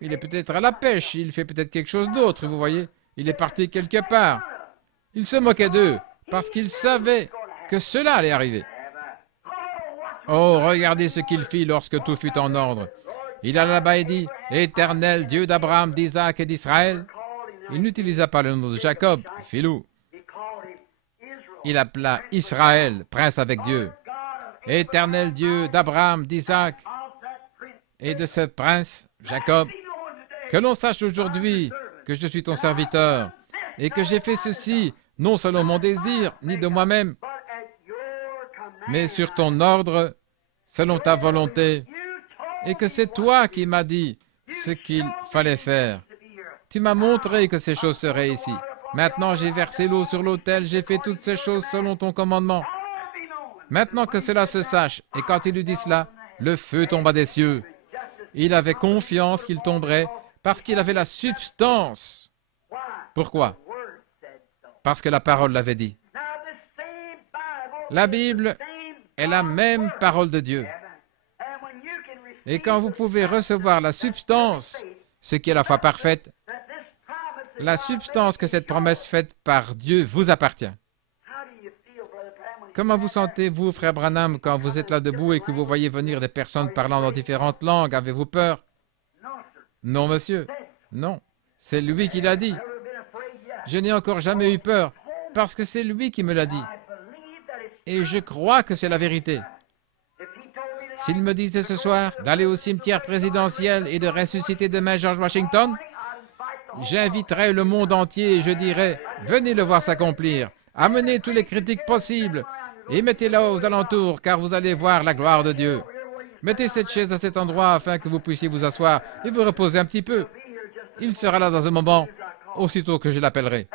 Il est peut-être à la pêche, il fait peut-être quelque chose d'autre, vous voyez. Il est parti quelque part. » Il se moquait d'eux parce qu'il savait que cela allait arriver. Oh, regardez ce qu'il fit lorsque tout fut en ordre. Il alla là-bas et dit « Éternel, Dieu d'Abraham, d'Isaac et d'Israël. » Il n'utilisa pas le nom de Jacob, filou. Il appela Israël, prince avec Dieu. Éternel Dieu d'Abraham, d'Isaac et de ce prince, Jacob, que l'on sache aujourd'hui que je suis ton serviteur et que j'ai fait ceci, non selon mon désir, ni de moi-même, mais sur ton ordre, selon ta volonté, et que c'est toi qui m'as dit ce qu'il fallait faire. Tu m'as montré que ces choses seraient ici. Maintenant, j'ai versé l'eau sur l'autel, j'ai fait toutes ces choses selon ton commandement. Maintenant que cela se sache, et quand il eut dit cela, le feu tomba des cieux. Il avait confiance qu'il tomberait parce qu'il avait la substance. Pourquoi? Parce que la parole l'avait dit. La Bible est la même parole de Dieu. Et quand vous pouvez recevoir la substance, ce qui est la foi parfaite, la substance que cette promesse faite par Dieu vous appartient. Comment vous sentez-vous, frère Branham, quand vous êtes là debout et que vous voyez venir des personnes parlant dans différentes langues? Avez-vous peur? Non, monsieur. Non. C'est lui qui l'a dit. Je n'ai encore jamais eu peur, parce que c'est lui qui me l'a dit. Et je crois que c'est la vérité. S'il me disait ce soir d'aller au cimetière présidentiel et de ressusciter demain George Washington, j'inviterais le monde entier et je dirais « Venez le voir s'accomplir. Amenez tous les critiques possibles et mettez-la aux alentours, car vous allez voir la gloire de Dieu. Mettez cette chaise à cet endroit afin que vous puissiez vous asseoir et vous reposer un petit peu. Il sera là dans un moment, aussitôt que je l'appellerai. »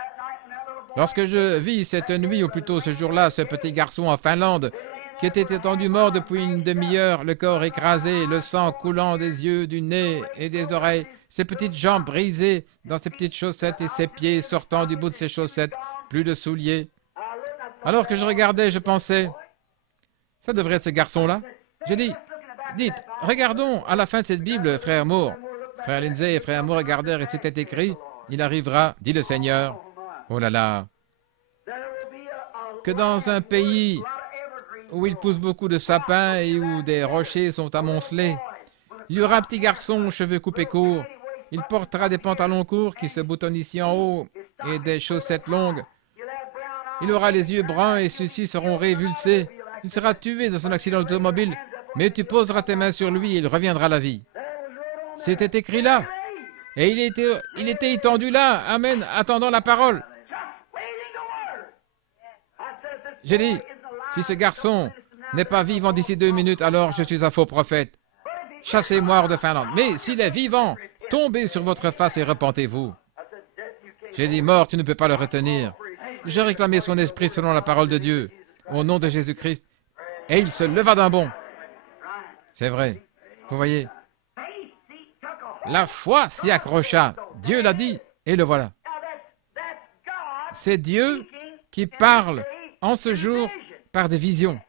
Lorsque je vis cette nuit, ou plutôt ce jour-là, ce petit garçon en Finlande, qui était étendu mort depuis une demi-heure, le corps écrasé, le sang coulant des yeux, du nez et des oreilles, ses petites jambes brisées dans ses petites chaussettes et ses pieds sortant du bout de ses chaussettes, plus de souliers. Alors que je regardais, je pensais, ça devrait être ce garçon-là. J'ai dit, dites, regardons à la fin de cette Bible, frère Moore. Frère Lindsay et frère Moore regardèrent et c'était écrit, il arrivera, dit le Seigneur. Oh là là, que dans un pays où il pousse beaucoup de sapins et où des rochers sont amoncelés, il y aura un petit garçon aux cheveux coupés courts. Il portera des pantalons courts qui se boutonnent ici en haut et des chaussettes longues. Il aura les yeux bruns et ceux-ci seront révulsés. Il sera tué dans un accident automobile, mais tu poseras tes mains sur lui et il reviendra à la vie. C'était écrit là. Et il était étendu là. Amen, attendant la parole. J'ai dit, si ce garçon n'est pas vivant d'ici 2 minutes, alors je suis un faux prophète. Chassez-moi hors de Finlande. Mais s'il est vivant, tombez sur votre face et repentez-vous. J'ai dit, mort, tu ne peux pas le retenir. Je réclamais son esprit selon la parole de Dieu, au nom de Jésus-Christ. Et il se leva d'un bond. C'est vrai. Vous voyez, la foi s'y accrocha. Dieu l'a dit, et le voilà. C'est Dieu qui parle en ce jour par des visions.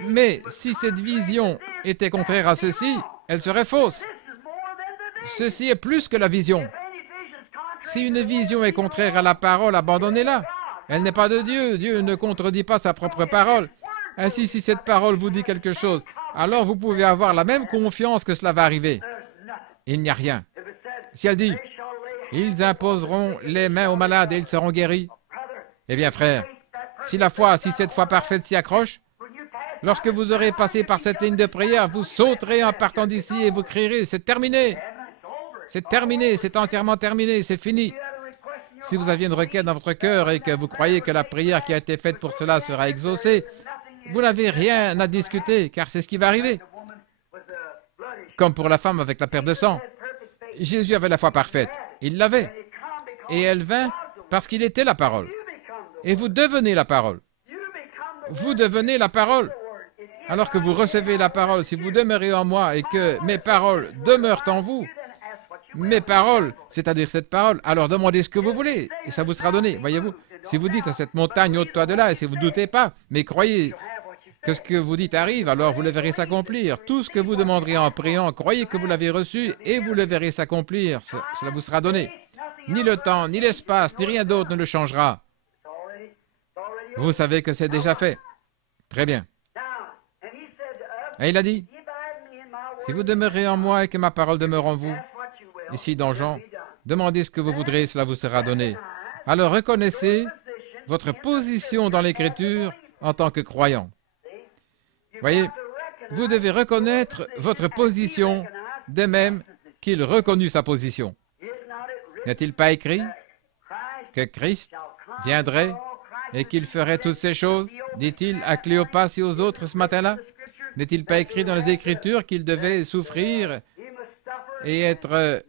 Mais si cette vision était contraire à ceci, elle serait fausse. Ceci est plus que la vision. Si une vision est contraire à la parole, abandonnez-la. Elle n'est pas de Dieu. Dieu ne contredit pas sa propre parole. Ainsi, si cette parole vous dit quelque chose, alors vous pouvez avoir la même confiance que cela va arriver. Il n'y a rien. Si elle dit, ils imposeront les mains aux malades et ils seront guéris. Eh bien, frère, si la foi, si cette foi parfaite s'y accroche, lorsque vous aurez passé par cette ligne de prière, vous sauterez en partant d'ici et vous crierez, c'est terminé. C'est terminé, c'est entièrement terminé, c'est fini. Si vous aviez une requête dans votre cœur et que vous croyez que la prière qui a été faite pour cela sera exaucée, vous n'avez rien à discuter, car c'est ce qui va arriver. Comme pour la femme avec la perte de sang. Jésus avait la foi parfaite. Il l'avait. Et elle vint parce qu'il était la parole. Et vous devenez la parole. Vous devenez la parole. Alors que vous recevez la parole, si vous demeurez en moi et que mes paroles demeurent en vous, mes paroles, c'est-à-dire cette parole, alors demandez ce que vous voulez et ça vous sera donné. Voyez-vous, si vous dites à cette montagne, ôte-toi de là, et si vous ne doutez pas, mais croyez que ce que vous dites arrive, alors vous le verrez s'accomplir. Tout ce que vous demanderez en priant, croyez que vous l'avez reçu et vous le verrez s'accomplir. Cela vous sera donné. Ni le temps, ni l'espace, ni rien d'autre ne le changera. Vous savez que c'est déjà fait. Très bien. Et il a dit, si vous demeurez en moi et que ma parole demeure en vous, ici dans Jean, demandez ce que vous voudrez, cela vous sera donné. Alors reconnaissez votre position dans l'Écriture en tant que croyant. Voyez, vous devez reconnaître votre position de même qu'il reconnut sa position. N'est-il pas écrit que Christ viendrait et qu'il ferait toutes ces choses, dit-il à Cléopas et aux autres ce matin-là? N'est-il pas écrit dans les Écritures qu'il devait souffrir et être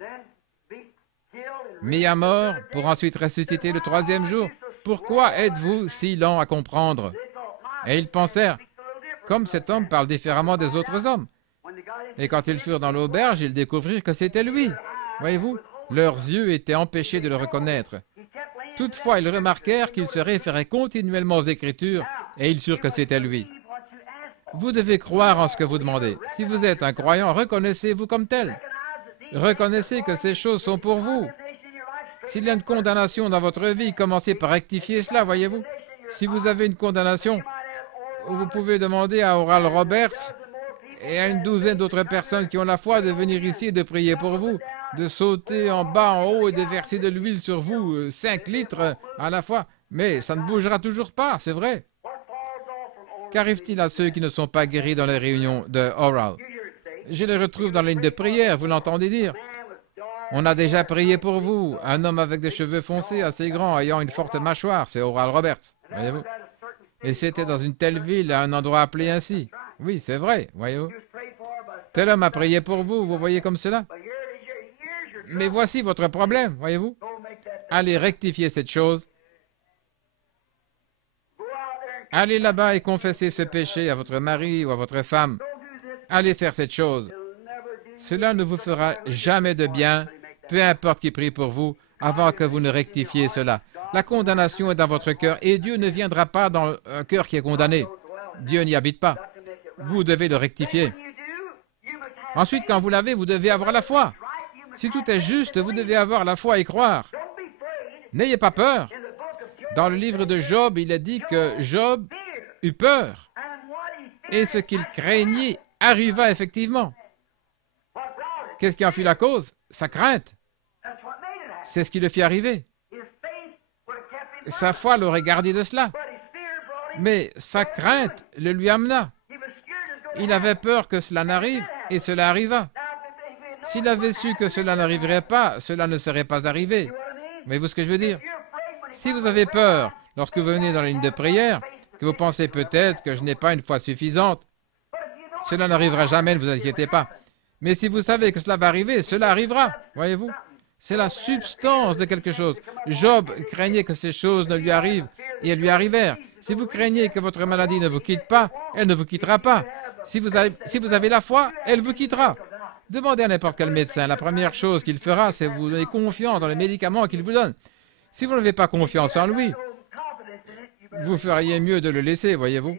mis à mort pour ensuite ressusciter le 3e jour? Pourquoi êtes-vous si lents à comprendre? Et ils pensèrent, comme cet homme parle différemment des autres hommes. Et quand ils furent dans l'auberge, ils découvrirent que c'était lui. Voyez-vous, leurs yeux étaient empêchés de le reconnaître. Toutefois, ils remarquèrent qu'il se référait continuellement aux Écritures et ils surent que c'était lui. Vous devez croire en ce que vous demandez. Si vous êtes un croyant, reconnaissez-vous comme tel. Reconnaissez que ces choses sont pour vous. S'il y a une condamnation dans votre vie, commencez par rectifier cela, voyez-vous. Si vous avez une condamnation, vous pouvez demander à Oral Roberts et à une douzaine d'autres personnes qui ont la foi de venir ici et de prier pour vous, de sauter en bas, en haut et de verser de l'huile sur vous, 5 litres à la fois. Mais ça ne bougera toujours pas, c'est vrai. Qu'arrive-t-il à ceux qui ne sont pas guéris dans les réunions de Oral? Je les retrouve dans la ligne de prière, vous l'entendez dire. On a déjà prié pour vous. Un homme avec des cheveux foncés, assez grand, ayant une forte mâchoire, c'est Oral Roberts, voyez-vous. Et c'était dans une telle ville, à un endroit appelé ainsi. Oui, c'est vrai, voyez-vous. Tel homme a prié pour vous, vous voyez comme cela. Mais voici votre problème, voyez-vous. Allez rectifier cette chose. Allez là-bas et confessez ce péché à votre mari ou à votre femme. Allez faire cette chose. Cela ne vous fera jamais de bien, peu importe qui prie pour vous, avant que vous ne rectifiez cela. La condamnation est dans votre cœur et Dieu ne viendra pas dans un cœur qui est condamné. Dieu n'y habite pas. Vous devez le rectifier. Ensuite, quand vous l'avez, vous devez avoir la foi. Si tout est juste, vous devez avoir la foi et croire. N'ayez pas peur. Dans le livre de Job, il est dit que Job eut peur. Et ce qu'il craignait arriva effectivement. Qu'est-ce qui en fut la cause? Sa crainte. C'est ce qui le fit arriver. Sa foi l'aurait gardé de cela. Mais sa crainte le lui amena. Il avait peur que cela n'arrive et cela arriva. S'il avait su que cela n'arriverait pas, cela ne serait pas arrivé. Voyez-vous ce que je veux dire? Si vous avez peur lorsque vous venez dans la ligne de prière, que vous pensez peut-être que je n'ai pas une foi suffisante, cela n'arrivera jamais, ne vous inquiétez pas. Mais si vous savez que cela va arriver, cela arrivera, voyez-vous? C'est la substance de quelque chose. Job craignait que ces choses ne lui arrivent, et elles lui arrivèrent. Si vous craignez que votre maladie ne vous quitte pas, elle ne vous quittera pas. Si vous avez la foi, elle vous quittera. Demandez à n'importe quel médecin. La première chose qu'il fera, c'est vous donner confiance dans les médicaments qu'il vous donne. Si vous n'avez pas confiance en lui, vous feriez mieux de le laisser, voyez-vous?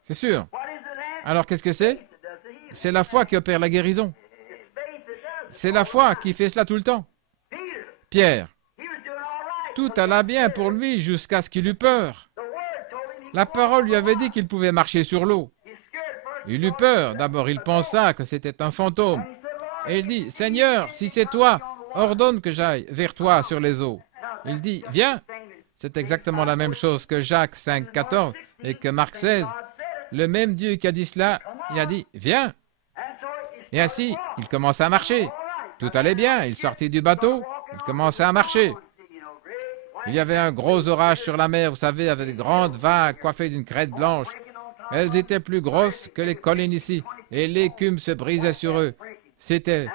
C'est sûr. Alors, qu'est-ce que c'est? C'est la foi qui opère la guérison. C'est la foi qui fait cela tout le temps. Pierre, tout alla bien pour lui jusqu'à ce qu'il eût peur. La parole lui avait dit qu'il pouvait marcher sur l'eau. Il eut peur. D'abord, il pensa que c'était un fantôme. Et il dit, « Seigneur, si c'est toi, ordonne que j'aille vers toi sur les eaux. » Il dit, « Viens. » C'est exactement la même chose que Jacques 5, 14 et que Marc 16. Le même Dieu qui a dit cela, il a dit, « Viens. » Et ainsi, il commença à marcher. Tout allait bien. Il sortit du bateau. Il commençait à marcher. Il y avait un gros orage sur la mer, vous savez, avec de grandes vagues coiffées d'une crête blanche. Elles étaient plus grosses que les collines ici, et l'écume se brisait sur eux. C'était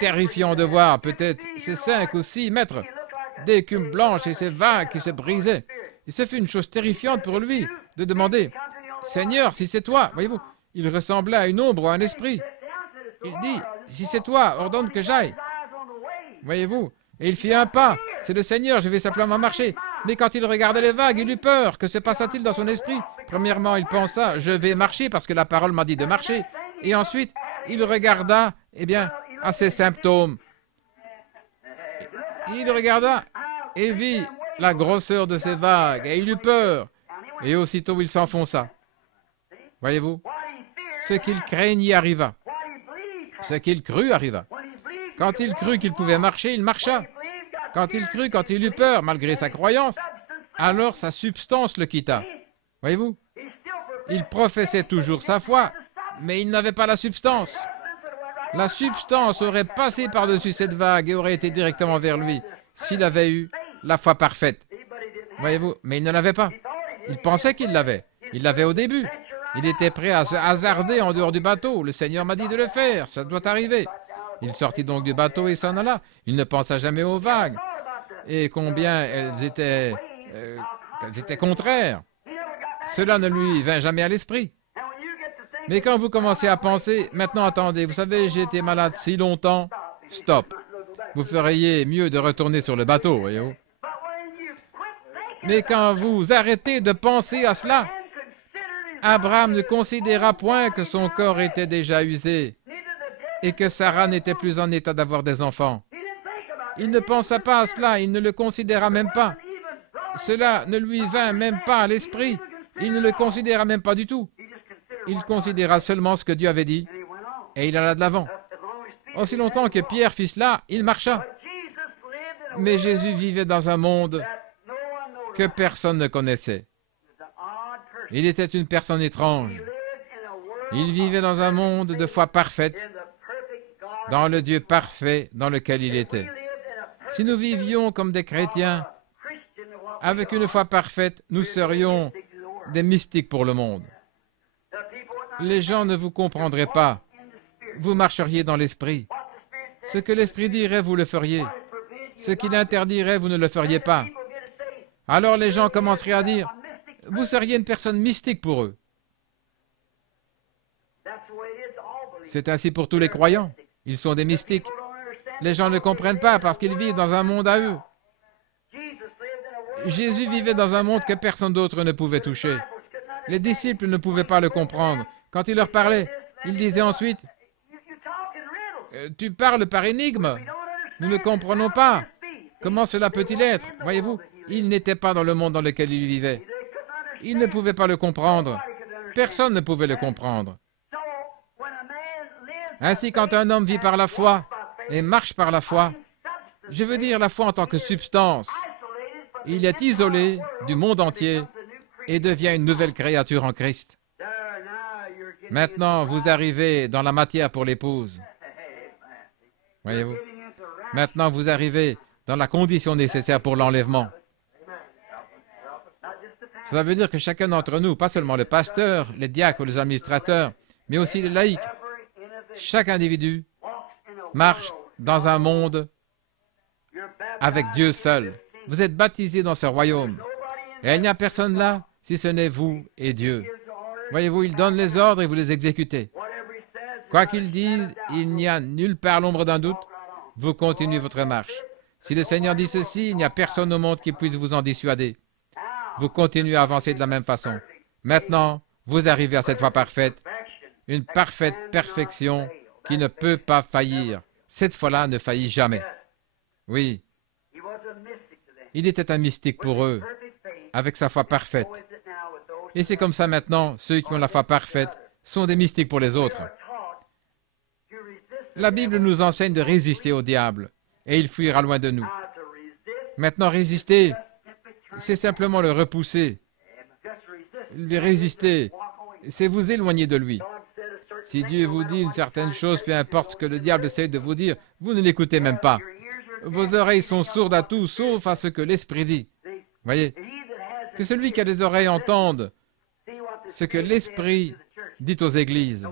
terrifiant de voir, peut-être, ces 5 ou 6 mètres d'écume blanche et ces vagues qui se brisaient. Et ce fut une chose terrifiante pour lui de demander, « Seigneur, si c'est toi, voyez-vous, il ressemblait à une ombre ou à un esprit. » Il dit, « Si c'est toi, ordonne que j'aille. » Voyez-vous, et il fit un pas. C'est le Seigneur, je vais simplement marcher. Mais quand il regardait les vagues, il eut peur. Que se passa-t-il dans son esprit? Premièrement, il pensa, je vais marcher parce que la parole m'a dit de marcher. Et ensuite, il regarda, eh bien, à ses symptômes. Il regarda et vit la grosseur de ces vagues. Et il eut peur. Et aussitôt, il s'enfonça. Voyez-vous? Ce qu'il craignit arriva. Ce qu'il crut arriva. Quand il crut qu'il pouvait marcher, il marcha. Quand il crut, quand il eut peur, malgré sa croyance, alors sa substance le quitta. Voyez-vous? Il professait toujours sa foi, mais il n'avait pas la substance. La substance aurait passé par-dessus cette vague et aurait été directement vers lui s'il avait eu la foi parfaite. Voyez-vous? Mais il ne l'avait pas. Il pensait qu'il l'avait. Il l'avait au début. Il était prêt à se hasarder en dehors du bateau. Le Seigneur m'a dit de le faire. Ça doit arriver. Il sortit donc du bateau et s'en alla. Il ne pensa jamais aux vagues et combien elles étaient contraires. Cela ne lui vint jamais à l'esprit. Mais quand vous commencez à penser, maintenant attendez, vous savez, j'ai été malade si longtemps, stop. Vous feriez mieux de retourner sur le bateau, voyez-vous. Mais quand vous arrêtez de penser à cela, Abraham ne considéra point que son corps était déjà usé et que Sarah n'était plus en état d'avoir des enfants. Il ne pensa pas à cela, il ne le considéra même pas. Cela ne lui vint même pas à l'esprit. Il ne le considéra même pas du tout. Il considéra seulement ce que Dieu avait dit et il alla de l'avant. Aussi longtemps que Pierre fit cela, il marcha. Mais Jésus vivait dans un monde que personne ne connaissait. Il était une personne étrange. Il vivait dans un monde de foi parfaite, dans le Dieu parfait dans lequel il était. Si nous vivions comme des chrétiens, avec une foi parfaite, nous serions des mystiques pour le monde. Les gens ne vous comprendraient pas. Vous marcheriez dans l'esprit. Ce que l'esprit dirait, vous le feriez. Ce qu'il interdirait, vous ne le feriez pas. Alors les gens commenceraient à dire, vous seriez une personne mystique pour eux. C'est ainsi pour tous les croyants. Ils sont des mystiques. Les gens ne comprennent pas parce qu'ils vivent dans un monde à eux. Jésus vivait dans un monde que personne d'autre ne pouvait toucher. Les disciples ne pouvaient pas le comprendre. Quand il leur parlait, il disait ensuite, « Tu parles par énigme. Nous ne comprenons pas. Comment cela peut-il être? » Voyez-vous, il n'était pas dans le monde dans lequel il vivait. Il ne pouvait pas le comprendre. Personne ne pouvait le comprendre. Ainsi, quand un homme vit par la foi et marche par la foi, je veux dire la foi en tant que substance, il est isolé du monde entier et devient une nouvelle créature en Christ. Maintenant, vous arrivez dans la matière pour l'épouse. Voyez-vous? Maintenant, vous arrivez dans la condition nécessaire pour l'enlèvement. Cela veut dire que chacun d'entre nous, pas seulement le pasteur, les diacres, les administrateurs, mais aussi les laïcs, chaque individu marche dans un monde avec Dieu seul. Vous êtes baptisés dans ce royaume. Et il n'y a personne là si ce n'est vous et Dieu. Voyez-vous, il donne les ordres et vous les exécutez. Quoi qu'il dise, il n'y a nulle part l'ombre d'un doute. Vous continuez votre marche. Si le Seigneur dit ceci, il n'y a personne au monde qui puisse vous en dissuader. Vous continuez à avancer de la même façon. Maintenant, vous arrivez à cette foi parfaite, une parfaite perfection qui ne peut pas faillir. Cette foi-là ne faillit jamais. Oui, il était un mystique pour eux, avec sa foi parfaite. Et c'est comme ça maintenant, ceux qui ont la foi parfaite sont des mystiques pour les autres. La Bible nous enseigne de résister au diable, et il fuira loin de nous. Maintenant, résister, c'est simplement le repousser. Lui résister, c'est vous éloigner de lui. Si Dieu vous dit une certaine chose, peu importe ce que le diable essaie de vous dire, vous ne l'écoutez même pas. Vos oreilles sont sourdes à tout, sauf à ce que l'Esprit dit. Voyez, que celui qui a des oreilles entende ce que l'Esprit dit aux églises.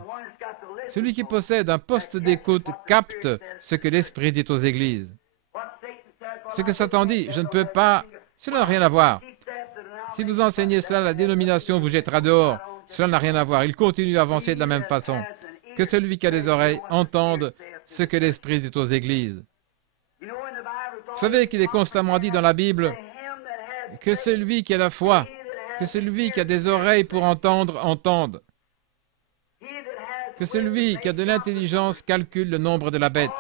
Celui qui possède un poste d'écoute capte ce que l'Esprit dit aux églises. Ce que Satan dit, je ne peux pas, cela n'a rien à voir. Si vous enseignez cela, la dénomination vous jettera dehors. Cela n'a rien à voir. Il continue à avancer de la même façon. Que celui qui a des oreilles entende ce que l'Esprit dit aux églises. Vous savez qu'il est constamment dit dans la Bible que celui qui a la foi, que celui qui a des oreilles pour entendre, entende. Que celui qui a de l'intelligence calcule le nombre de la bête.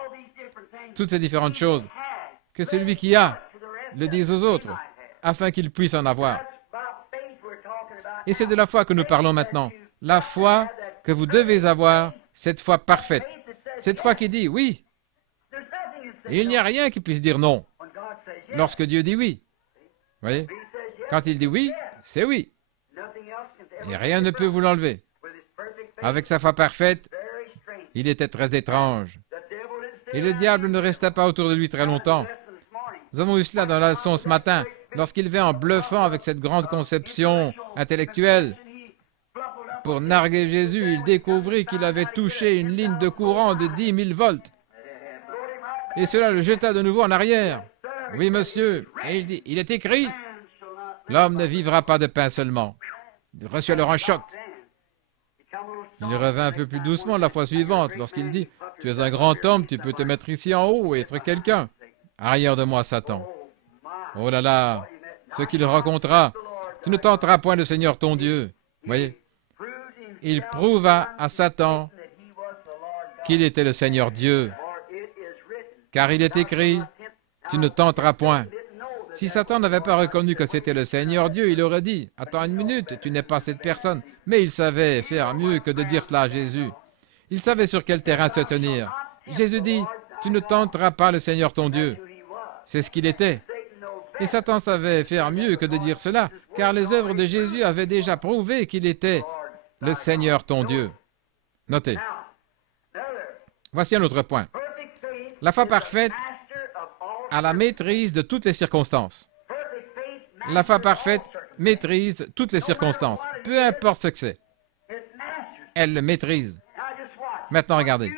Toutes ces différentes choses. Que celui qui a le dise aux autres, afin qu'ils puissent en avoir. Et c'est de la foi que nous parlons maintenant. La foi que vous devez avoir, cette foi parfaite. Cette foi qui dit oui. Et il n'y a rien qui puisse dire non. Lorsque Dieu dit oui. Vous voyez? Quand il dit oui, c'est oui. Et rien ne peut vous l'enlever. Avec sa foi parfaite, il était très étrange. Et le diable ne resta pas autour de lui très longtemps. Nous avons eu cela dans la leçon ce matin, lorsqu'il vint en bluffant avec cette grande conception intellectuelle. Pour narguer Jésus, il découvrit qu'il avait touché une ligne de courant de 10 000 volts. Et cela le jeta de nouveau en arrière. Oui, monsieur. Et il dit, il est écrit, l'homme ne vivra pas de pain seulement. Il reçut alors un choc. Il revint un peu plus doucement la fois suivante, lorsqu'il dit, tu es un grand homme, tu peux te mettre ici en haut et être quelqu'un. Arrière de moi, Satan. Oh là là, ce qu'il rencontra, tu ne tenteras point le Seigneur ton Dieu. Voyez, il prouva à Satan qu'il était le Seigneur Dieu. Car il est écrit, tu ne tenteras point. Si Satan n'avait pas reconnu que c'était le Seigneur Dieu, il aurait dit, attends une minute, tu n'es pas cette personne. Mais il savait faire mieux que de dire cela à Jésus. Il savait sur quel terrain se tenir. Jésus dit, tu ne tenteras pas le Seigneur ton Dieu. C'est ce qu'il était. Et Satan savait faire mieux que de dire cela, car les œuvres de Jésus avaient déjà prouvé qu'il était le Seigneur ton Dieu. Notez. Voici un autre point. La foi parfaite a la maîtrise de toutes les circonstances. La foi parfaite maîtrise toutes les circonstances, peu importe ce que c'est. Elle le maîtrise. Maintenant, regardez.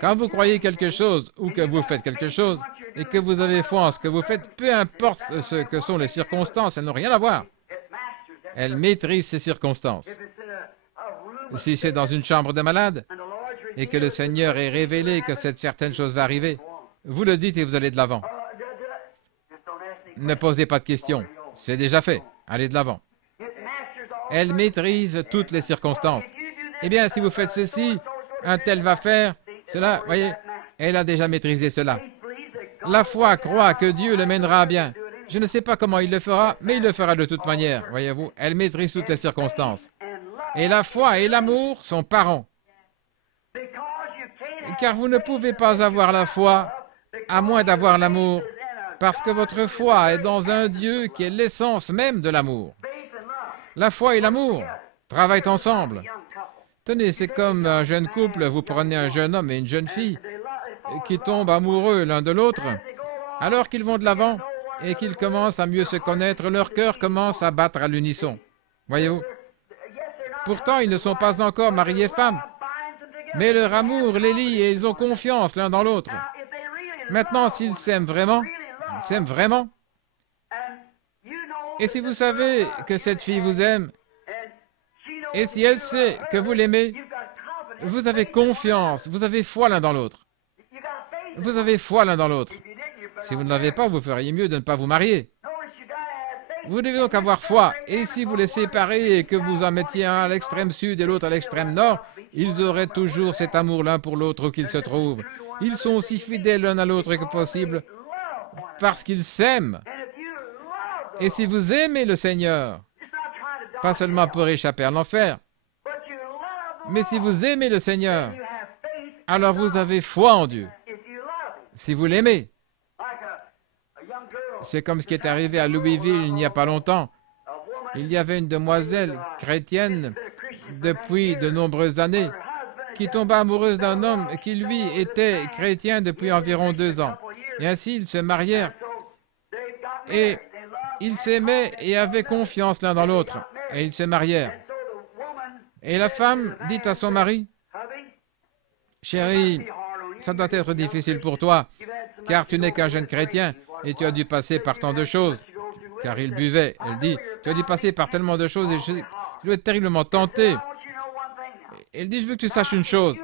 Quand vous croyez quelque chose ou que vous faites quelque chose et que vous avez foi en ce que vous faites, peu importe ce que sont les circonstances, elles n'ont rien à voir. Elle maîtrise ces circonstances. Si c'est dans une chambre de malade et que le Seigneur est révélé que cette certaine chose va arriver, vous le dites et vous allez de l'avant. Ne posez pas de questions. C'est déjà fait. Allez de l'avant. Elle maîtrise toutes les circonstances. Eh bien, si vous faites ceci, un tel va faire cela. Voyez, elle a déjà maîtrisé cela. La foi croit que Dieu le mènera à bien. Je ne sais pas comment il le fera, mais il le fera de toute manière. Voyez-vous, elle maîtrise toutes les circonstances. Et la foi et l'amour sont parents. Car vous ne pouvez pas avoir la foi à moins d'avoir l'amour, parce que votre foi est dans un Dieu qui est l'essence même de l'amour. La foi et l'amour travaillent ensemble. Tenez, c'est comme un jeune couple, vous prenez un jeune homme et une jeune fille qui tombent amoureux l'un de l'autre. Alors qu'ils vont de l'avant et qu'ils commencent à mieux se connaître, leur cœur commence à battre à l'unisson. Voyez-vous? Pourtant, ils ne sont pas encore mariés femmes, mais leur amour les lie et ils ont confiance l'un dans l'autre. Maintenant, s'ils s'aiment vraiment, ils s'aiment vraiment. Et si vous savez que cette fille vous aime, et si elle sait que vous l'aimez, vous avez confiance, vous avez foi l'un dans l'autre. Vous avez foi l'un dans l'autre. Si vous ne l'avez pas, vous feriez mieux de ne pas vous marier. Vous devez donc avoir foi. Et si vous les séparez et que vous en mettiez un à l'extrême sud et l'autre à l'extrême nord, ils auraient toujours cet amour l'un pour l'autre où qu'ils se trouvent. Ils sont aussi fidèles l'un à l'autre que possible parce qu'ils s'aiment. Et si vous aimez le Seigneur, pas seulement pour échapper à l'enfer, mais si vous aimez le Seigneur, alors vous avez foi en Dieu. Si vous l'aimez. C'est comme ce qui est arrivé à Louisville il n'y a pas longtemps. Il y avait une demoiselle chrétienne depuis de nombreuses années qui tomba amoureuse d'un homme qui, lui, était chrétien depuis environ 2 ans. Et ainsi, ils se marièrent et ils s'aimaient et avaient confiance l'un dans l'autre. Et ils se marièrent. Et la femme dit à son mari, « Chérie, ça doit être difficile pour toi, car tu n'es qu'un jeune chrétien et tu as dû passer par tant de choses. » Car il buvait. Elle dit, « Tu as dû passer par tellement de choses et je dois être terriblement tenté. » Elle dit, « Je veux que tu saches une chose.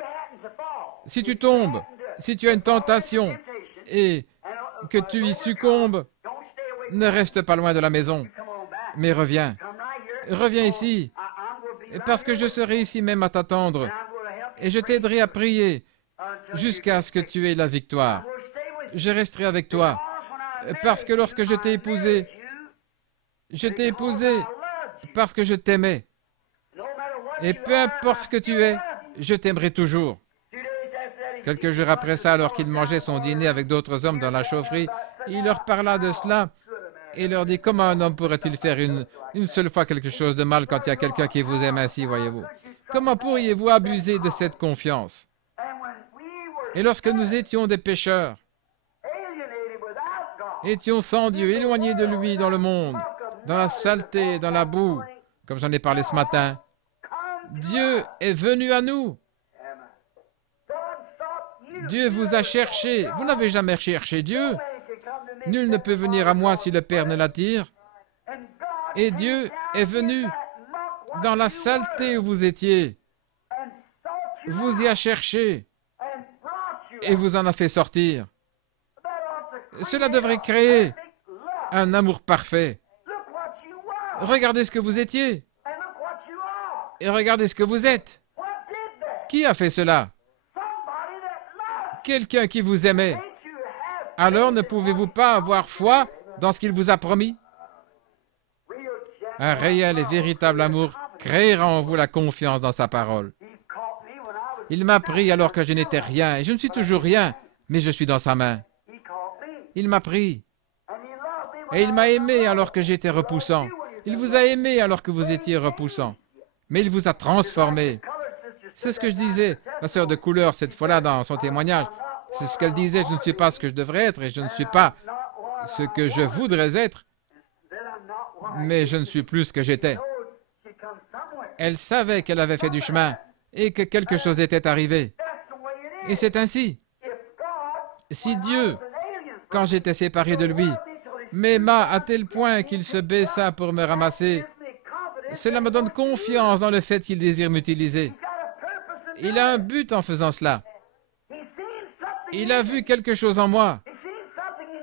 Si tu tombes, si tu as une tentation et que tu y succombes, ne reste pas loin de la maison, mais reviens. Reviens ici, parce que je serai ici même à t'attendre et je t'aiderai à prier jusqu'à ce que tu aies la victoire. Je resterai avec toi, parce que lorsque je t'ai épousé parce que je t'aimais. Et peu importe ce que tu es, je t'aimerai toujours. » Quelques jours après ça, alors qu'il mangeait son dîner avec d'autres hommes dans la chaufferie, il leur parla de cela et leur dit, « Comment un homme pourrait-il faire une seule fois quelque chose de mal quand il y a quelqu'un qui vous aime ainsi, voyez-vous? Comment pourriez-vous abuser de cette confiance? » Et lorsque nous étions des pécheurs, étions sans Dieu, éloignés de lui dans le monde, dans la saleté, dans la boue, comme j'en ai parlé ce matin, Dieu est venu à nous. Dieu vous a cherché. Vous n'avez jamais cherché Dieu. Nul ne peut venir à moi si le Père ne l'attire. Et Dieu est venu dans la saleté où vous étiez. Vous y a cherché et vous en a fait sortir. Cela devrait créer un amour parfait. Regardez ce que vous étiez et regardez ce que vous êtes. Qui a fait cela? Quelqu'un qui vous aimait. Alors ne pouvez-vous pas avoir foi dans ce qu'il vous a promis? Un réel et véritable amour créera en vous la confiance dans sa parole. Il m'a pris alors que je n'étais rien, et je ne suis toujours rien, mais je suis dans sa main. Il m'a pris, et il m'a aimé alors que j'étais repoussant. Il vous a aimé alors que vous étiez repoussant, mais il vous a transformé. C'est ce que je disais, la sœur de couleur, cette fois-là, dans son témoignage. C'est ce qu'elle disait, je ne suis pas ce que je devrais être, et je ne suis pas ce que je voudrais être, mais je ne suis plus ce que j'étais. Elle savait qu'elle avait fait du chemin, et que quelque chose était arrivé. Et c'est ainsi. Si Dieu, quand j'étais séparé de lui, m'aima à tel point qu'il se baissa pour me ramasser, cela me donne confiance dans le fait qu'il désire m'utiliser. Il a un but en faisant cela. Il a vu quelque chose en moi.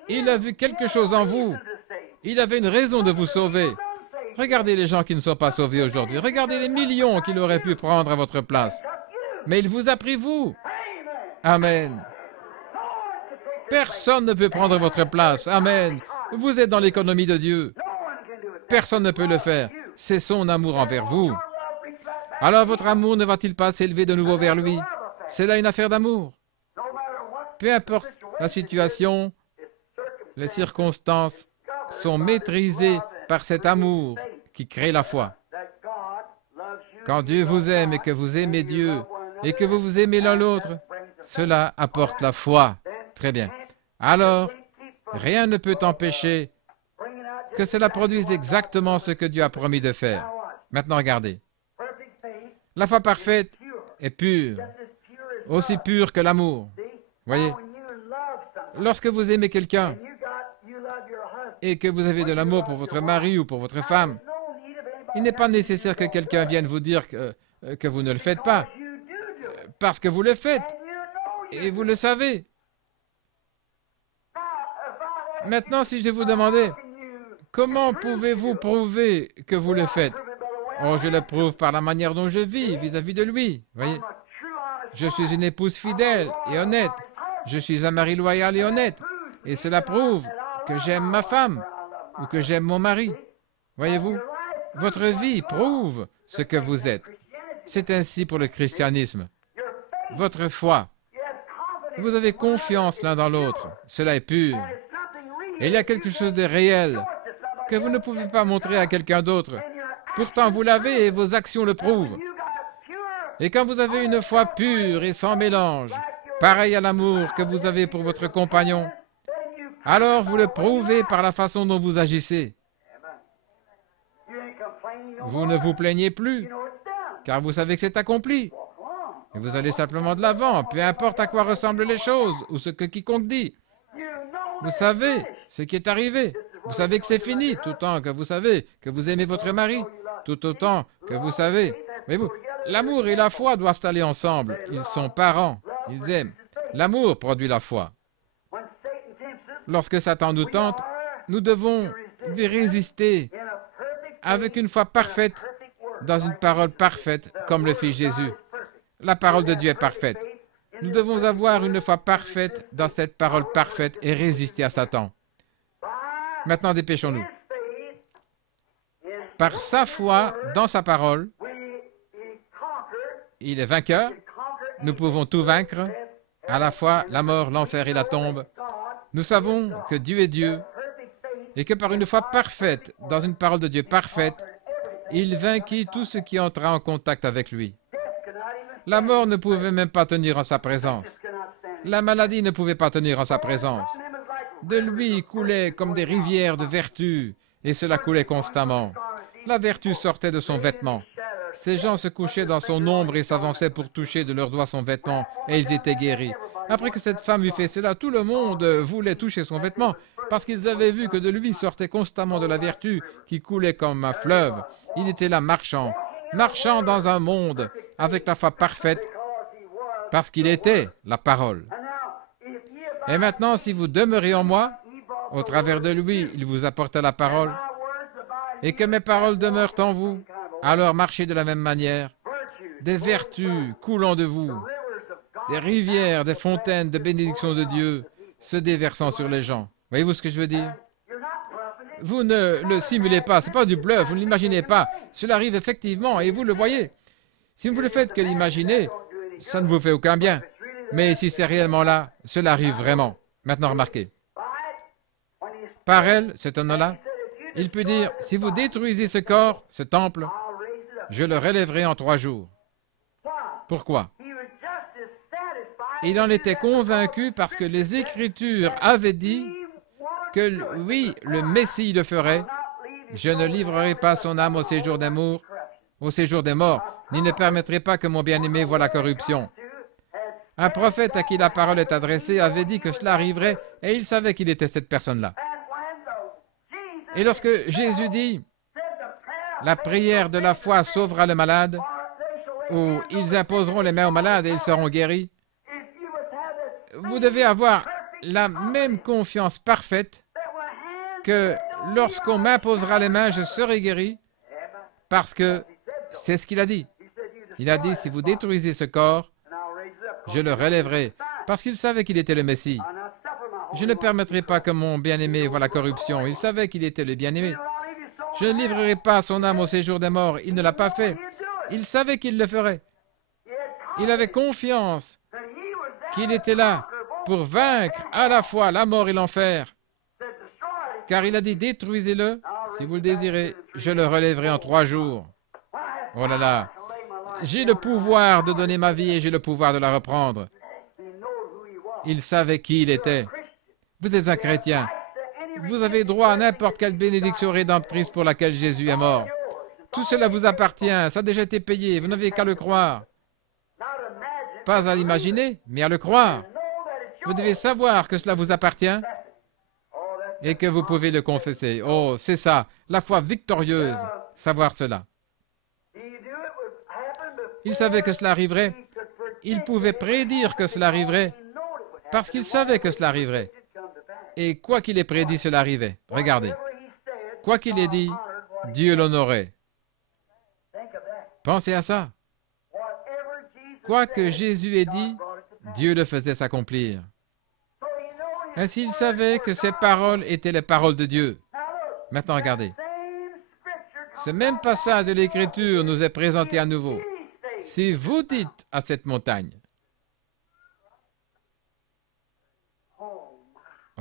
Il a vu quelque chose en vous. Il avait une raison de vous sauver. Regardez les gens qui ne sont pas sauvés aujourd'hui. Regardez les millions qu'il aurait pu prendre à votre place. Mais il vous a pris, vous. Amen. Personne ne peut prendre votre place. Amen. Vous êtes dans l'économie de Dieu. Personne ne peut le faire. C'est son amour envers vous. Alors votre amour ne va-t-il pas s'élever de nouveau vers lui? C'est là une affaire d'amour. Peu importe la situation, les circonstances sont maîtrisées par cet amour qui crée la foi. Quand Dieu vous aime et que vous aimez Dieu et que vous vous aimez l'un l'autre, cela apporte la foi. Très bien. Alors, rien ne peut empêcher que cela produise exactement ce que Dieu a promis de faire. Maintenant, regardez. La foi parfaite est pure, aussi pure que l'amour. Voyez, lorsque vous aimez quelqu'un et que vous avez de l'amour pour votre mari ou pour votre femme, il n'est pas nécessaire que quelqu'un vienne vous dire que vous ne le faites pas, parce que vous le faites, et vous le savez. Maintenant, si je vous demandais, comment pouvez-vous prouver que vous le faites? Oh, je le prouve par la manière dont je vis vis-à-vis de lui. Voyez, je suis une épouse fidèle et honnête. Je suis un mari loyal et honnête. Et cela prouve que j'aime ma femme ou que j'aime mon mari. Voyez-vous, votre vie prouve ce que vous êtes. C'est ainsi pour le christianisme. Votre foi. Vous avez confiance l'un dans l'autre. Cela est pur. Et il y a quelque chose de réel que vous ne pouvez pas montrer à quelqu'un d'autre. Pourtant, vous l'avez et vos actions le prouvent. Et quand vous avez une foi pure et sans mélange, pareil à l'amour que vous avez pour votre compagnon, alors vous le prouvez par la façon dont vous agissez. Vous ne vous plaignez plus, car vous savez que c'est accompli. Et vous allez simplement de l'avant, peu importe à quoi ressemblent les choses ou ce que quiconque dit. Vous savez ce qui est arrivé. Vous savez que c'est fini, tout autant que vous savez que vous aimez votre mari, tout autant que vous savez. Voyez-vous, l'amour et la foi doivent aller ensemble. Ils sont parents, ils aiment. L'amour produit la foi. Lorsque Satan nous tente, nous devons lui résister avec une foi parfaite dans une parole parfaite comme le fit Jésus. La parole de Dieu est parfaite. Nous devons avoir une foi parfaite dans cette parole parfaite et résister à Satan. Maintenant, dépêchons-nous. Par sa foi dans sa parole, il est vainqueur. Nous pouvons tout vaincre, à la fois la mort, l'enfer et la tombe. Nous savons que Dieu est Dieu et que par une foi parfaite, dans une parole de Dieu parfaite, il vainquit tout ce qui entra en contact avec lui. La mort ne pouvait même pas tenir en sa présence. La maladie ne pouvait pas tenir en sa présence. De lui coulait comme des rivières de vertu, et cela coulait constamment. La vertu sortait de son vêtement. Ces gens se couchaient dans son ombre et s'avançaient pour toucher de leurs doigts son vêtement, et ils étaient guéris. Après que cette femme eut fait cela, tout le monde voulait toucher son vêtement, parce qu'ils avaient vu que de lui sortait constamment de la vertu qui coulait comme un fleuve. Il était là marchant dans un monde avec la foi parfaite, parce qu'il était la parole. Et maintenant, si vous demeurez en moi, au travers de lui, il vous apporta la parole, et que mes paroles demeurent en vous, alors marchez de la même manière, des vertus coulant de vous, des rivières, des fontaines de bénédiction de Dieu se déversant sur les gens. Voyez-vous ce que je veux dire? Vous ne le simulez pas, ce n'est pas du bluff, vous ne l'imaginez pas. Cela arrive effectivement et vous le voyez. Si vous ne faites que l'imaginer, ça ne vous fait aucun bien. Mais si c'est réellement là, cela arrive vraiment. Maintenant, remarquez. Par elle, cet homme-là, il peut dire, si vous détruisez ce corps, ce temple, je le relèverai en 3 jours. Pourquoi? Il en était convaincu parce que les Écritures avaient dit que oui, le Messie le ferait. Je ne livrerai pas son âme au séjour d'amour, au séjour des morts, ni ne permettrai pas que mon bien-aimé voie la corruption. Un prophète à qui la parole est adressée avait dit que cela arriverait et il savait qu'il était cette personne-là. Et lorsque Jésus dit « La prière de la foi sauvera le malade » ou « Ils imposeront les mains aux malades et ils seront guéris », vous devez avoir la même confiance parfaite que lorsqu'on m'imposera les mains, je serai guéri, parce que c'est ce qu'il a dit. Il a dit, si vous détruisez ce corps, je le relèverai, parce qu'il savait qu'il était le Messie. Je ne permettrai pas que mon bien-aimé voie la corruption. Il savait qu'il était le bien-aimé. Je ne livrerai pas son âme au séjour des morts. Il ne l'a pas fait. Il savait qu'il le ferait. Il avait confiance qu'il était là pour vaincre à la fois la mort et l'enfer. Car il a dit, détruisez-le, si vous le désirez, je le relèverai en 3 jours. Oh là là, j'ai le pouvoir de donner ma vie et j'ai le pouvoir de la reprendre. Il savait qui il était. Vous êtes un chrétien. Vous avez droit à n'importe quelle bénédiction rédemptrice pour laquelle Jésus est mort. Tout cela vous appartient, ça a déjà été payé, vous n'avez qu'à le croire. Pas à l'imaginer, mais à le croire. Vous devez savoir que cela vous appartient et que vous pouvez le confesser. Oh, c'est ça, la foi victorieuse, savoir cela. Il savait que cela arriverait. Il pouvait prédire que cela arriverait parce qu'il savait que cela arriverait. Et quoi qu'il ait prédit, cela arrivait. Regardez. Quoi qu'il ait dit, Dieu l'honorait. Pensez à ça. Quoi que Jésus ait dit, Dieu le faisait s'accomplir. Ainsi, il savait que ces paroles étaient les paroles de Dieu. Maintenant, regardez. Ce même passage de l'Écriture nous est présenté à nouveau. Si vous dites à cette montagne,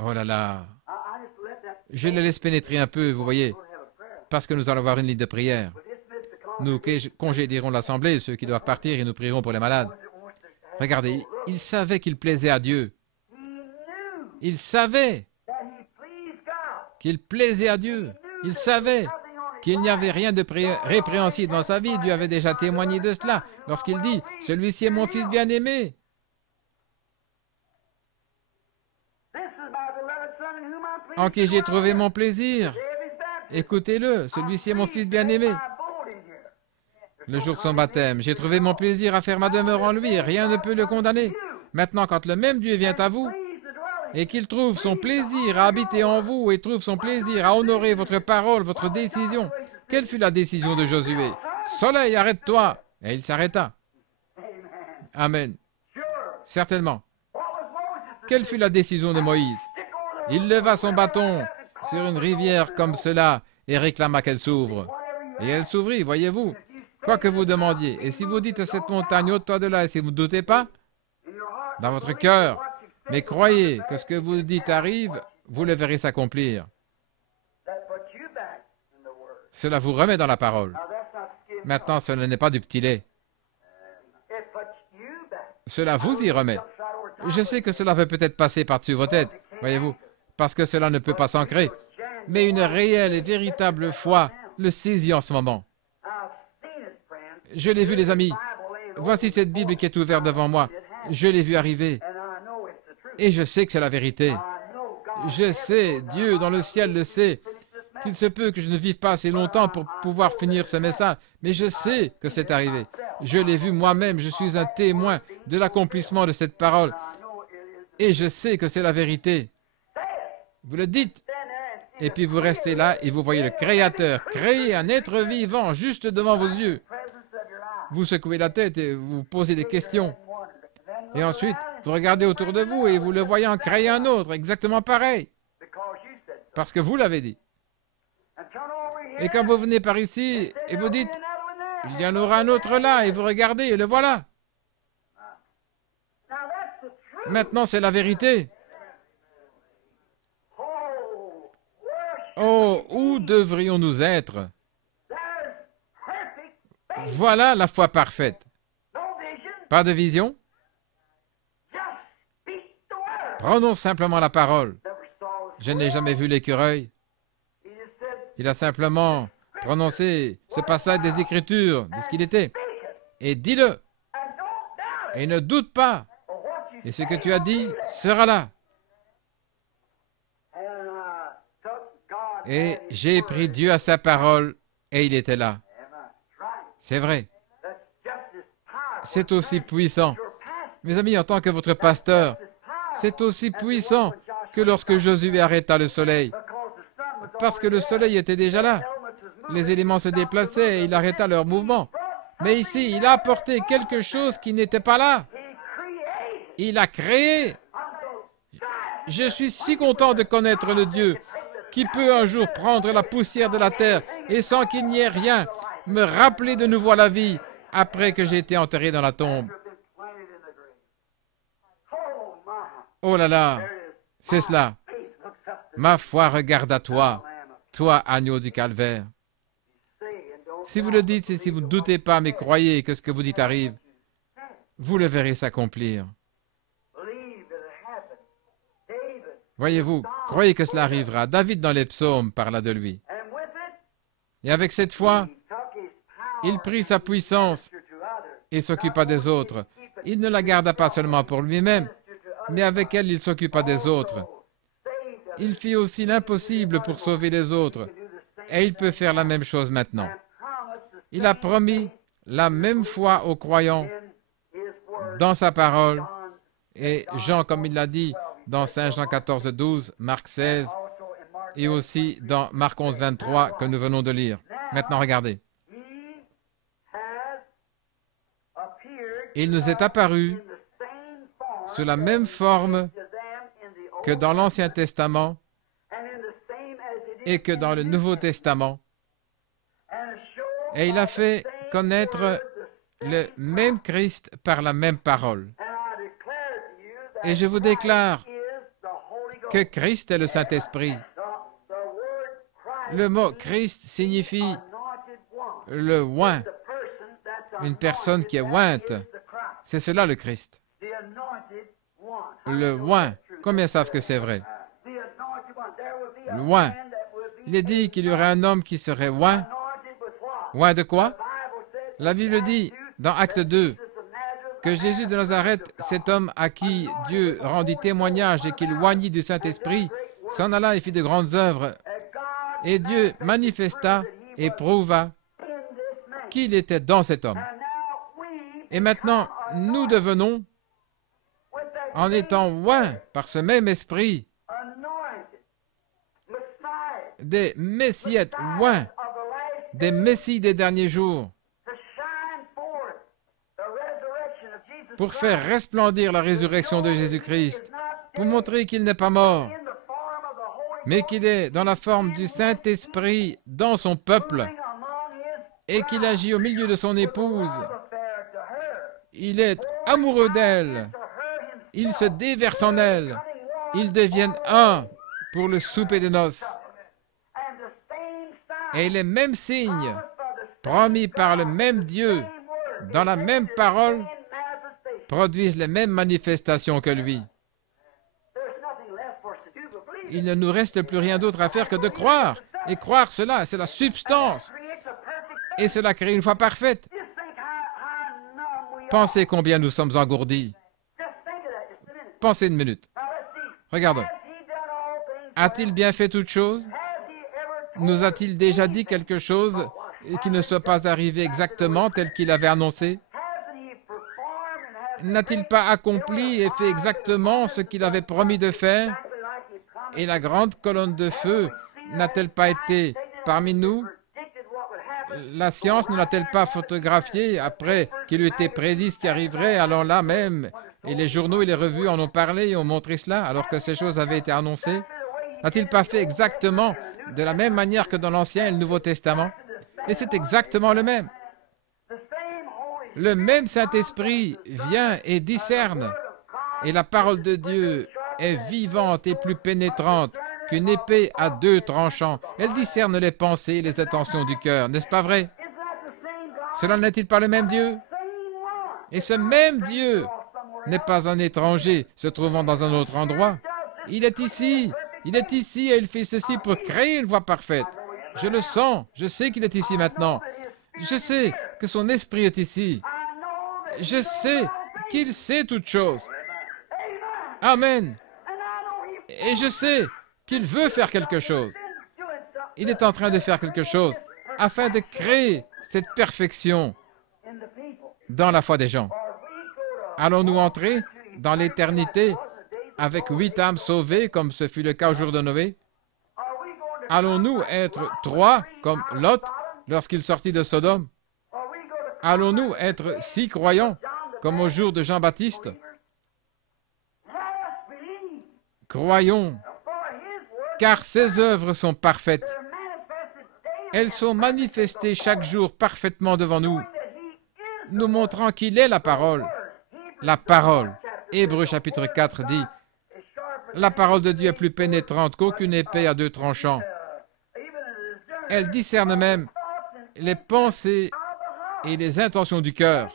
oh là là, je le laisse pénétrer un peu, vous voyez, parce que nous allons avoir une ligne de prière. Nous congédierons l'assemblée, ceux qui doivent partir, et nous prierons pour les malades. Regardez, il savait qu'il plaisait à Dieu. Il savait qu'il plaisait à Dieu. Il savait qu'il n'y avait rien de répréhensible dans sa vie. Dieu avait déjà témoigné de cela lorsqu'il dit « Celui-ci est mon fils bien-aimé ». En qui j'ai trouvé mon plaisir. Écoutez-le, celui-ci est mon fils bien-aimé. Le jour de son baptême, j'ai trouvé mon plaisir à faire ma demeure en lui, et rien ne peut le condamner. Maintenant, quand le même Dieu vient à vous, et qu'il trouve son plaisir à habiter en vous, et trouve son plaisir à honorer votre parole, votre décision, quelle fut la décision de Josué? Soleil, arrête-toi! Et il s'arrêta. Amen. Certainement. Quelle fut la décision de Moïse? Il leva son bâton sur une rivière comme cela et réclama qu'elle s'ouvre. Et elle s'ouvrit, voyez-vous, quoi que vous demandiez. Et si vous dites à cette montagne, ôte-toi de là, et si vous ne doutez pas, dans votre cœur, mais croyez que ce que vous dites arrive, vous le verrez s'accomplir. Cela vous remet dans la parole. Maintenant, ce n'est pas du petit lait. Cela vous y remet. Je sais que cela veut peut-être passer par-dessus vos têtes, voyez-vous, parce que cela ne peut pas s'ancrer. Mais une réelle et véritable foi le saisit en ce moment. Je l'ai vu, les amis. Voici cette Bible qui est ouverte devant moi. Je l'ai vu arriver. Et je sais que c'est la vérité. Je sais, Dieu dans le ciel le sait, qu'il se peut que je ne vive pas assez longtemps pour pouvoir finir ce message. Mais je sais que c'est arrivé. Je l'ai vu moi-même. Je suis un témoin de l'accomplissement de cette parole. Et je sais que c'est la vérité. Vous le dites. Et puis vous restez là et vous voyez le Créateur créer un être vivant juste devant vos yeux. Vous secouez la tête et vous posez des questions. Et ensuite, vous regardez autour de vous et vous le voyez en créer un autre, exactement pareil. Parce que vous l'avez dit. Et quand vous venez par ici et vous dites, il y en aura un autre là, et vous regardez et le voilà. Maintenant, c'est la vérité. Oh, où devrions-nous être? Voilà la foi parfaite. Pas de vision? Prenons simplement la parole. Je n'ai jamais vu l'écureuil. Il a simplement prononcé ce passage des Écritures, de ce qu'il était. Et dis-le. Et ne doute pas. Et ce que tu as dit sera là. Et j'ai pris Dieu à sa parole et il était là. C'est vrai. C'est aussi puissant. Mes amis, en tant que votre pasteur, c'est aussi puissant que lorsque Josué arrêta le soleil. parce que le soleil était déjà là. Les éléments se déplaçaient et il arrêta leur mouvement. Mais ici, il a apporté quelque chose qui n'était pas là. Il a créé. Je suis si content de connaître le Dieu qui peut un jour prendre la poussière de la terre et sans qu'il n'y ait rien, me rappeler de nouveau à la vie après que j'ai été enterré dans la tombe. Oh là là, c'est cela. Ma foi regarde à toi, toi agneau du calvaire. Si vous le dites et si vous ne doutez pas, mais croyez que ce que vous dites arrive, vous le verrez s'accomplir. Voyez-vous, croyez que cela arrivera. David dans les psaumes parla de lui. Et avec cette foi, il prit sa puissance et s'occupa des autres. Il ne la garda pas seulement pour lui-même, mais avec elle, il s'occupa des autres. Il fit aussi l'impossible pour sauver les autres. Et il peut faire la même chose maintenant. Il a promis la même foi aux croyants dans sa parole. Et Jean, comme il l'a dit, dans Saint Jean 14, 12, Marc 16, et aussi dans Marc 11, 23, que nous venons de lire. Maintenant, regardez. Il nous est apparu sous la même forme que dans l'Ancien Testament et que dans le Nouveau Testament. Et il a fait connaître le même Christ par la même parole. Et je vous déclare que Christ est le Saint-Esprit. Le mot Christ signifie le oint, une personne qui est ointe. C'est cela le Christ. Le oint. Combien savent que c'est vrai? Le oint. Il est dit qu'il y aurait un homme qui serait oint. Oint de quoi? La Bible dit, dans Acte 2, que Jésus de Nazareth, cet homme à qui Dieu rendit témoignage et qu'il oignit du Saint-Esprit, s'en alla et fit de grandes œuvres. Et Dieu manifesta et prouva qu'il était dans cet homme. Et maintenant, nous devenons, en étant oints par ce même esprit, des messiettes oints, des messies des derniers jours, pour faire resplendir la résurrection de Jésus-Christ, pour montrer qu'il n'est pas mort, mais qu'il est dans la forme du Saint-Esprit dans son peuple, et qu'il agit au milieu de son épouse. Il est amoureux d'elle. Il se déverse en elle. Ils deviennent un pour le souper des noces. Et les mêmes signes, promis par le même Dieu, dans la même parole, produisent les mêmes manifestations que lui. Il ne nous reste plus rien d'autre à faire que de croire. Et croire cela, c'est la substance. Et cela crée une foi parfaite. Pensez combien nous sommes engourdis. Pensez une minute. Regardons. A-t-il bien fait toute chose? Nous a-t-il déjà dit quelque chose qui ne soit pas arrivé exactement tel qu'il avait annoncé? N'a-t-il pas accompli et fait exactement ce qu'il avait promis de faire? Et la grande colonne de feu n'a-t-elle pas été parmi nous? La science ne l'a-t-elle pas photographié après qu'il eût été prédit ce qui arriverait, alors là même, et les journaux et les revues en ont parlé et ont montré cela, alors que ces choses avaient été annoncées? N'a-t-il pas fait exactement de la même manière que dans l'Ancien et le Nouveau Testament? Et c'est exactement le même. Le même Saint-Esprit vient et discerne, et la parole de Dieu est vivante et plus pénétrante qu'une épée à deux tranchants. Elle discerne les pensées et les intentions du cœur, n'est-ce pas vrai? Cela n'est-il pas le même Dieu? Et ce même Dieu n'est pas un étranger se trouvant dans un autre endroit. Il est ici et il fait ceci pour créer une voie parfaite. Je le sens, je sais qu'il est ici maintenant. Je sais que son esprit est ici. Je sais qu'il sait toutes choses. Amen. Et je sais qu'il veut faire quelque chose. Il est en train de faire quelque chose afin de créer cette perfection dans la foi des gens. Allons-nous entrer dans l'éternité avec 8 âmes sauvées, comme ce fut le cas au jour de Noé? Allons-nous être 3 comme Lot lorsqu'il sortit de Sodome? Allons-nous être 6 croyants comme au jour de Jean-Baptiste? Croyons, car ses œuvres sont parfaites. Elles sont manifestées chaque jour parfaitement devant nous, nous montrant qu'il est la parole. La parole. Hébreux chapitre 4 dit, la parole de Dieu est plus pénétrante qu'aucune épée à 2 tranchants. Elle discerne même les pensées et les intentions du cœur.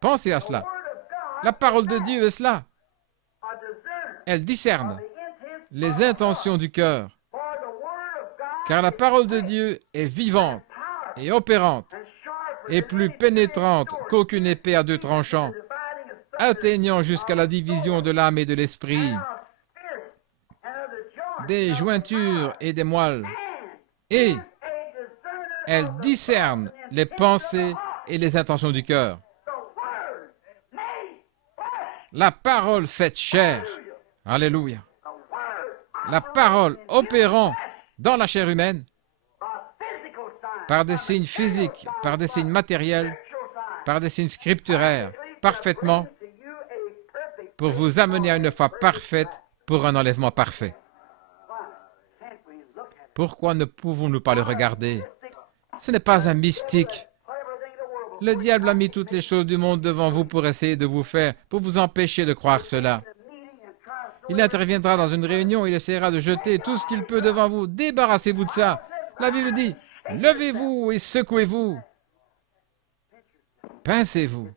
Pensez à cela. La parole de Dieu est cela. Elle discerne les intentions du cœur. Car la parole de Dieu est vivante et opérante et plus pénétrante qu'aucune épée à 2 tranchants, atteignant jusqu'à la division de l'âme et de l'esprit, des jointures et des moelles, et elle discerne les pensées et les intentions du cœur. La parole faite chair, alléluia, la parole opérant dans la chair humaine, par des signes physiques, par des signes matériels, par des signes scripturaires, parfaitement, pour vous amener à une foi parfaite, pour un enlèvement parfait. Pourquoi ne pouvons-nous pas le regarder? Ce n'est pas un mystique. Le diable a mis toutes les choses du monde devant vous pour essayer de vous faire, pour vous empêcher de croire cela. Il interviendra dans une réunion, il essaiera de jeter tout ce qu'il peut devant vous. Débarrassez-vous de ça. La Bible dit, levez-vous et secouez-vous. Pincez-vous.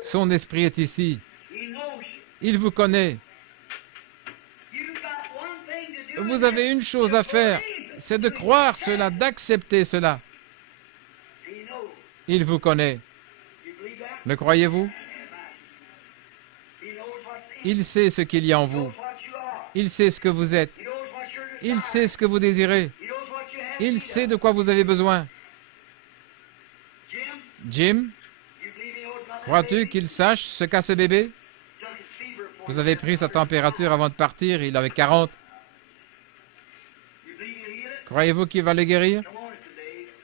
Son esprit est ici. Il vous connaît. Vous avez une chose à faire, c'est de croire cela, d'accepter cela. Il vous connaît. Le croyez-vous? Il sait ce qu'il y a en vous. Il sait ce que vous êtes. Il sait ce que vous désirez. Il sait de quoi vous avez besoin. Jim, crois-tu qu'il sache ce qu'a ce bébé? Vous avez pris sa température avant de partir, il avait 40. Croyez-vous qu'il va le guérir?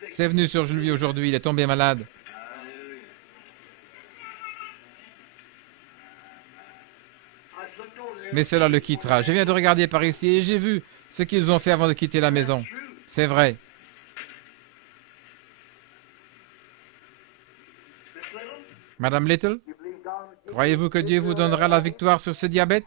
C'est venu sur lui aujourd'hui, il est tombé malade. Mais cela le quittera. Je viens de regarder par ici et j'ai vu ce qu'ils ont fait avant de quitter la maison. C'est vrai. Madame Little, croyez-vous que Dieu vous donnera la victoire sur ce diabète?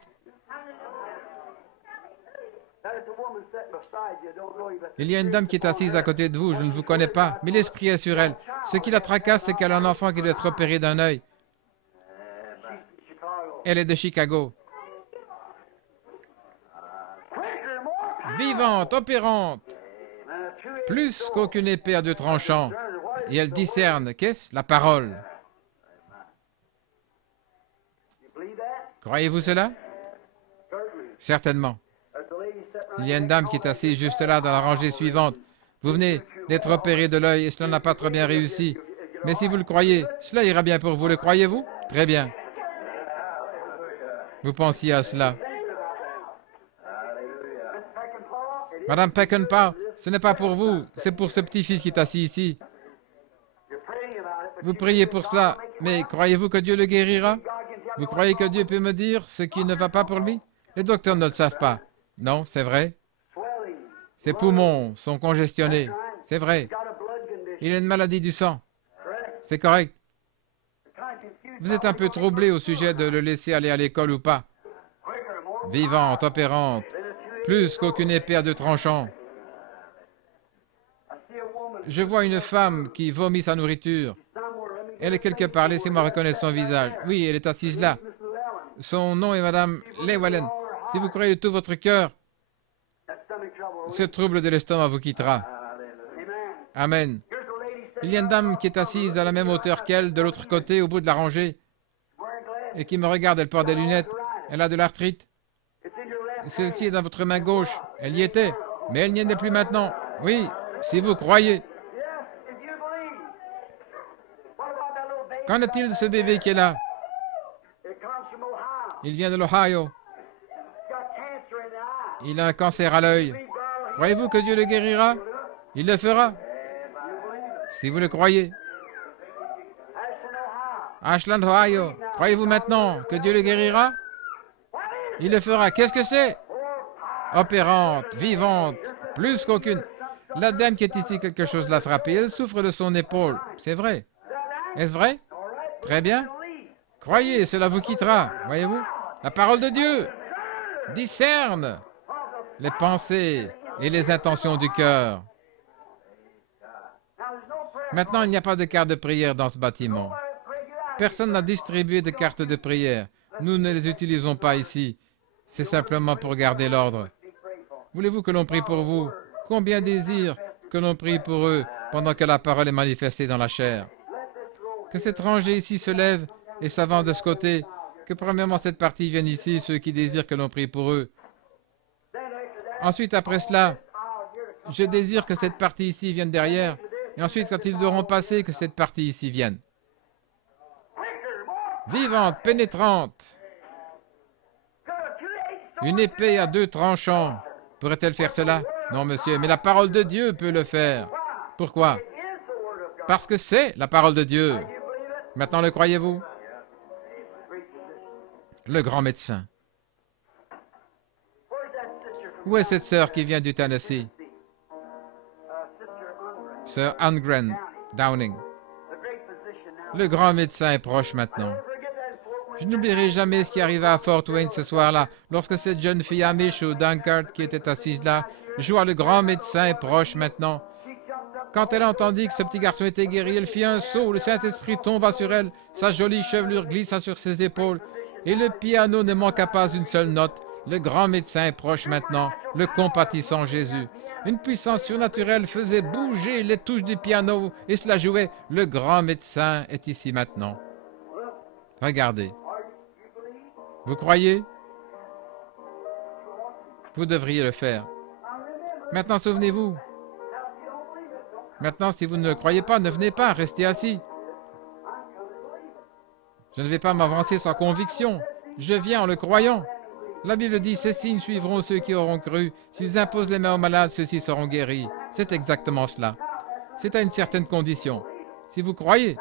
Il y a une dame qui est assise à côté de vous, je ne vous connais pas, mais l'esprit est sur elle. Ce qui la tracasse, c'est qu'elle a un enfant qui doit être opéré d'un œil. Elle est de Chicago. Vivante, opérante, plus qu'aucune épée à 2 tranchants. Et elle discerne, qu'est-ce? La parole. Croyez-vous cela? Certainement. Il y a une dame qui est assise juste là, dans la rangée suivante. Vous venez d'être opéré de l'œil et cela n'a pas très bien réussi. Mais si vous le croyez, cela ira bien pour vous. Le croyez-vous? Très bien. Vous pensiez à cela. Madame Peckinpah, ce n'est pas pour vous, c'est pour ce petit-fils qui est assis ici. Vous priez pour cela, mais croyez-vous que Dieu le guérira? Vous croyez que Dieu peut me dire ce qui ne va pas pour lui? Les docteurs ne le savent pas. Non, c'est vrai. Ses poumons sont congestionnés. C'est vrai. Il a une maladie du sang. C'est correct. Vous êtes un peu troublé au sujet de le laisser aller à l'école ou pas. Vivante, opérante, plus qu'aucune épée à 2 tranchants. Je vois une femme qui vomit sa nourriture. Elle est quelque part, laissez-moi reconnaître son visage. Oui, elle est assise là. Son nom est Madame Llewellyn. Si vous croyez de tout votre cœur, ce trouble de l'estomac vous quittera. Amen. Il y a une dame qui est assise à la même hauteur qu'elle, de l'autre côté, au bout de la rangée, et qui me regarde, elle porte des lunettes. Elle a de l'arthrite. Celle-ci est dans votre main gauche. Elle y était, mais elle n'y en est plus maintenant. Oui, si vous croyez. Qu'en est-il de ce bébé qui est là? Il vient de l'Ohio. Il a un cancer à l'œil. Croyez-vous que Dieu le guérira? Il le fera, si vous le croyez. Ashland, Ohio, croyez-vous maintenant que Dieu le guérira? Il le fera. Qu'est-ce que c'est? Opérante, vivante, plus qu'aucune. La dame qui est ici, quelque chose l'a frappée. Elle souffre de son épaule. C'est vrai. Est-ce vrai? Très bien. Croyez, cela vous quittera. Voyez-vous? La parole de Dieu discerne les pensées et les intentions du cœur. Maintenant, il n'y a pas de carte de prière dans ce bâtiment. Personne n'a distribué de cartes de prière. Nous ne les utilisons pas ici. C'est simplement pour garder l'ordre. Voulez-vous que l'on prie pour vous? Combien désirent que l'on prie pour eux pendant que la parole est manifestée dans la chair? Que cette rangée ici se lève et s'avance de ce côté. Que premièrement cette partie vienne ici, ceux qui désirent que l'on prie pour eux. Ensuite, après cela, je désire que cette partie ici vienne derrière. Et ensuite, quand ils auront passé, que cette partie ici vienne. Vivante, pénétrante. Une épée à 2 tranchants. Pourrait-elle faire cela? Non, monsieur, mais la parole de Dieu peut le faire. Pourquoi? Parce que c'est la parole de Dieu. Maintenant, le croyez-vous? Le grand médecin. Où est cette sœur qui vient du Tennessee? Sœur Angren Downing. Le grand médecin est proche maintenant. Je n'oublierai jamais ce qui arriva à Fort Wayne ce soir-là, lorsque cette jeune fille Amish ou Dunkard qui était assise là, joua le grand médecin est proche maintenant. Quand elle entendit que ce petit garçon était guéri, elle fit un saut, le Saint-Esprit tomba sur elle, sa jolie chevelure glissa sur ses épaules, et le piano ne manqua pas une seule note. Le grand médecin est proche maintenant, le compatissant Jésus. Une puissance surnaturelle faisait bouger les touches du piano et cela jouait. Le grand médecin est ici maintenant. Regardez. Vous croyez? Vous devriez le faire. Maintenant, souvenez-vous. Maintenant, si vous ne le croyez pas, ne venez pas, restez assis. Je ne vais pas m'avancer sans conviction. Je viens en le croyant. La Bible dit, ces signes suivront ceux qui auront cru. S'ils imposent les mains aux malades, ceux-ci seront guéris. C'est exactement cela. C'est à une certaine condition. Si vous croyez.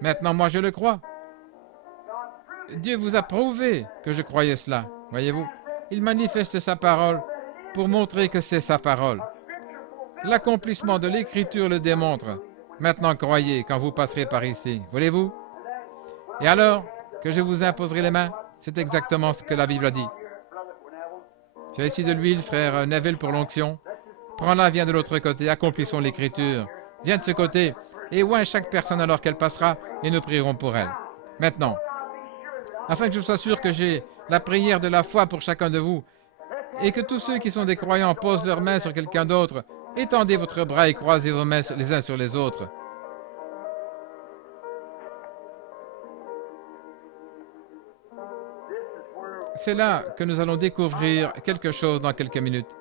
Maintenant, moi, je le crois. Dieu vous a prouvé que je croyais cela, voyez-vous. Il manifeste sa parole pour montrer que c'est sa parole. L'accomplissement de l'Écriture le démontre. Maintenant, croyez quand vous passerez par ici, voulez-vous? Et alors, que je vous imposerai les mains, c'est exactement ce que la Bible a dit. Tu as ici de l'huile, frère Neville, pour l'onction. Prends-la, viens de l'autre côté, accomplissons l'Écriture. Viens de ce côté, et oins chaque personne alors qu'elle passera, et nous prierons pour elle. Maintenant, afin que je sois sûr que j'ai la prière de la foi pour chacun de vous, et que tous ceux qui sont des croyants posent leurs mains sur quelqu'un d'autre, étendez votre bras et croisez vos mains les uns sur les autres. C'est là que nous allons découvrir quelque chose dans quelques minutes.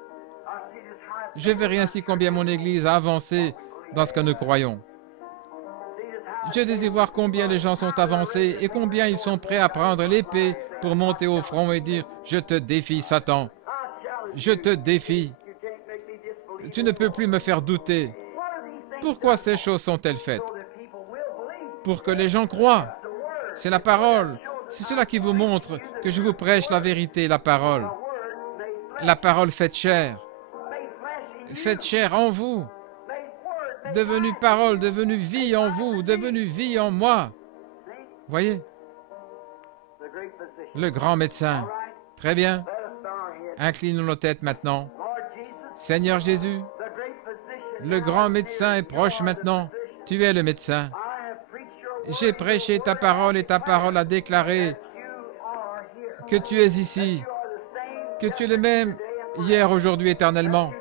Je verrai ainsi combien mon Église a avancé dans ce que nous croyons. Je désire voir combien les gens sont avancés et combien ils sont prêts à prendre l'épée pour monter au front et dire « Je te défie, Satan. Je te défie. Tu ne peux plus me faire douter. » Pourquoi ces choses sont-elles faites? Pour que les gens croient. C'est la parole. C'est cela qui vous montre que je vous prêche la vérité, la parole. La parole faite chair. Faite chair en vous. Devenue parole, devenue vie en vous, devenue vie en moi. Voyez? Le grand médecin. Très bien. Inclinons nos têtes maintenant. Seigneur Jésus, le grand médecin est proche maintenant. Tu es le médecin. J'ai prêché ta parole et ta parole a déclaré que tu es ici, que tu es le même hier, aujourd'hui, éternellement.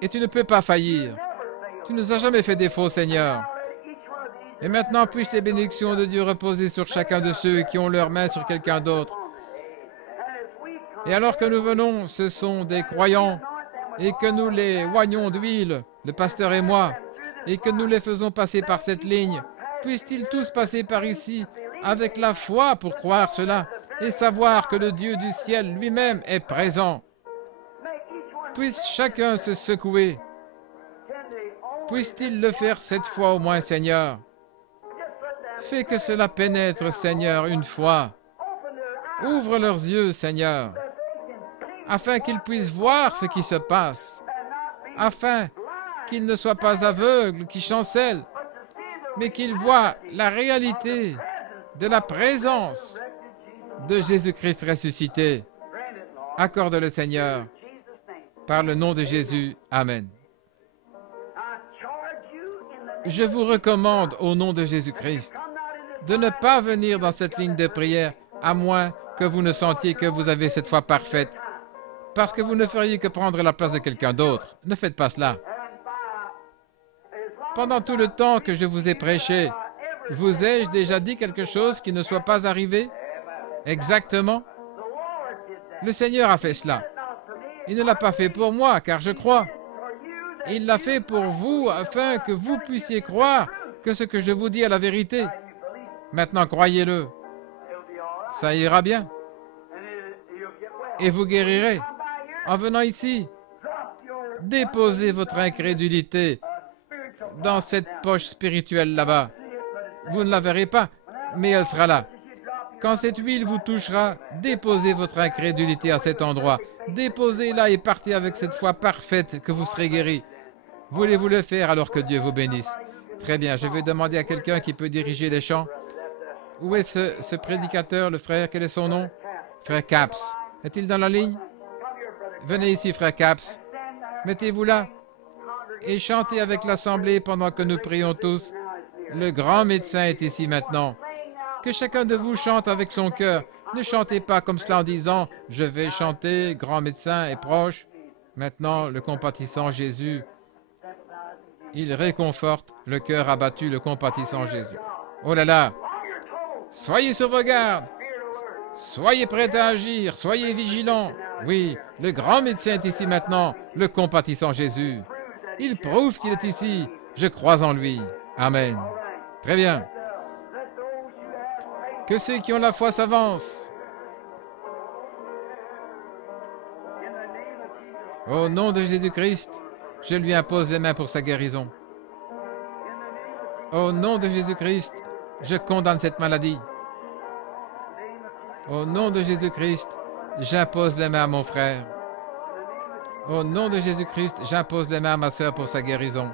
Et tu ne peux pas faillir. Tu ne nous as jamais fait défaut, Seigneur. Et maintenant, puissent les bénédictions de Dieu reposer sur chacun de ceux qui ont leurs mains sur quelqu'un d'autre. Et alors que nous venons, ce sont des croyants, et que nous les oignons d'huile, le pasteur et moi, et que nous les faisons passer par cette ligne, puissent-ils tous passer par ici avec la foi pour croire cela et savoir que le Dieu du ciel lui-même est présent. Puisse chacun se secouer. Puisse-t-il le faire cette fois au moins, Seigneur? Fais que cela pénètre, Seigneur, une fois. Ouvre leurs yeux, Seigneur, afin qu'ils puissent voir ce qui se passe, afin qu'ils ne soient pas aveugles, qui chancellent, mais qu'ils voient la réalité de la présence de Jésus-Christ ressuscité. Accorde-le, Seigneur, par le nom de Jésus. Amen. Je vous recommande, au nom de Jésus-Christ, de ne pas venir dans cette ligne de prière, à moins que vous ne sentiez que vous avez cette foi parfaite, parce que vous ne feriez que prendre la place de quelqu'un d'autre. Ne faites pas cela. Pendant tout le temps que je vous ai prêché, vous ai-je déjà dit quelque chose qui ne soit pas arrivé? Exactement. Le Seigneur a fait cela. Il ne l'a pas fait pour moi, car je crois. Il l'a fait pour vous, afin que vous puissiez croire que ce que je vous dis est la vérité. Maintenant, croyez-le. Ça ira bien. Et vous guérirez. En venant ici, déposez votre incrédulité dans cette poche spirituelle là-bas. Vous ne la verrez pas, mais elle sera là. Quand cette huile vous touchera, déposez votre incrédulité à cet endroit. Déposez-la et partez avec cette foi parfaite que vous serez guéri. Voulez-vous le faire alors que Dieu vous bénisse? Très bien, je vais demander à quelqu'un qui peut diriger les chants. Où est ce prédicateur, le frère? Quel est son nom? Frère Capps. Est-il dans la ligne? Venez ici, frère Capps. Mettez-vous là et chantez avec l'assemblée pendant que nous prions tous. Le grand médecin est ici maintenant. Que chacun de vous chante avec son cœur. Ne chantez pas comme cela en disant « Je vais chanter, grand médecin est proche ». Maintenant, le compatissant Jésus, il réconforte le cœur abattu, le compatissant Jésus. Oh là là! Soyez sur vos gardes. Soyez prêts à agir. Soyez vigilants. Oui, le grand médecin est ici maintenant, le compatissant Jésus. Il prouve qu'il est ici. Je crois en lui. Amen. Très bien. Que ceux qui ont la foi s'avancent. Au nom de Jésus-Christ, je lui impose les mains pour sa guérison. Au nom de Jésus-Christ, je condamne cette maladie. Au nom de Jésus-Christ, j'impose les mains à mon frère. Au nom de Jésus-Christ, j'impose les mains à ma sœur pour sa guérison.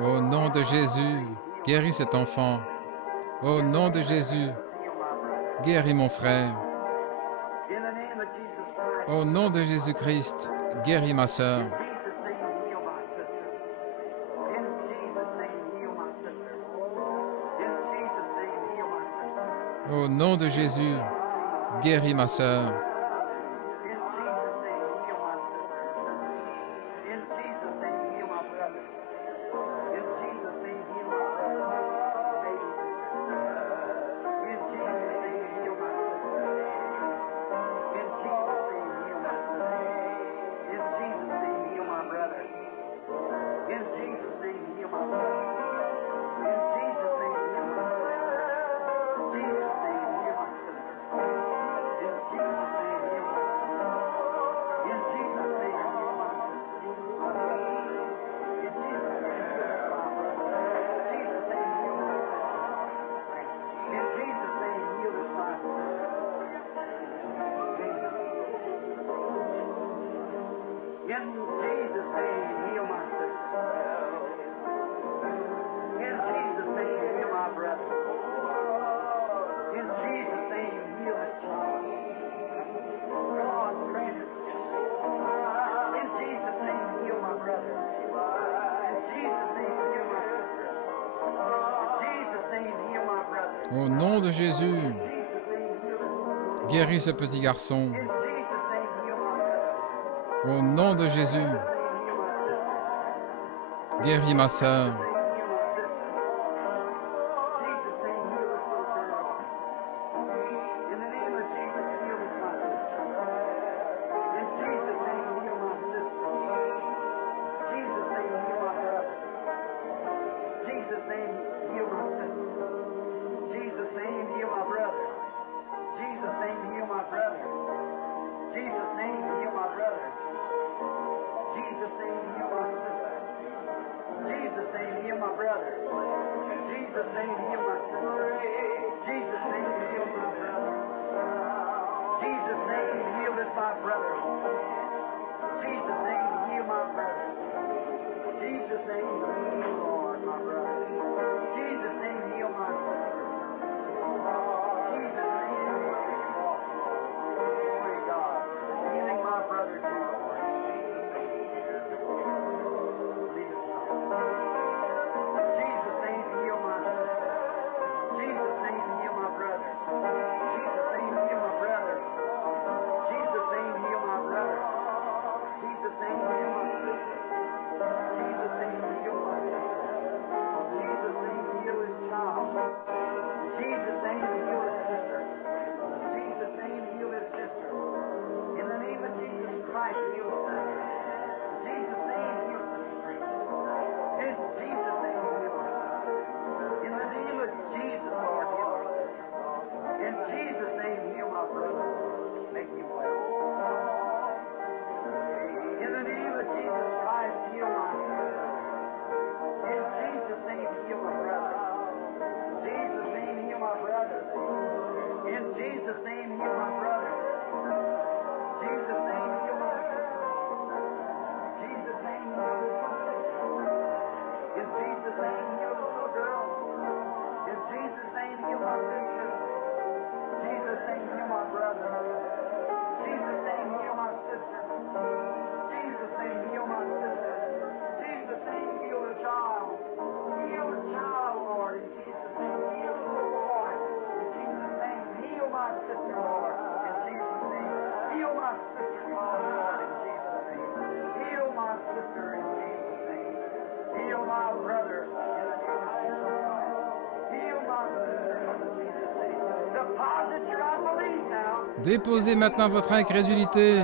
Au nom de Jésus, guéris cet enfant. Au nom de Jésus, guéris mon frère. Au nom de Jésus-Christ, guéris ma sœur. Au nom de Jésus, guéris ma sœur. Au nom de Jésus, guéris ce petit garçon. Au nom de Jésus, guéris ma sœur. Déposez maintenant votre incrédulité.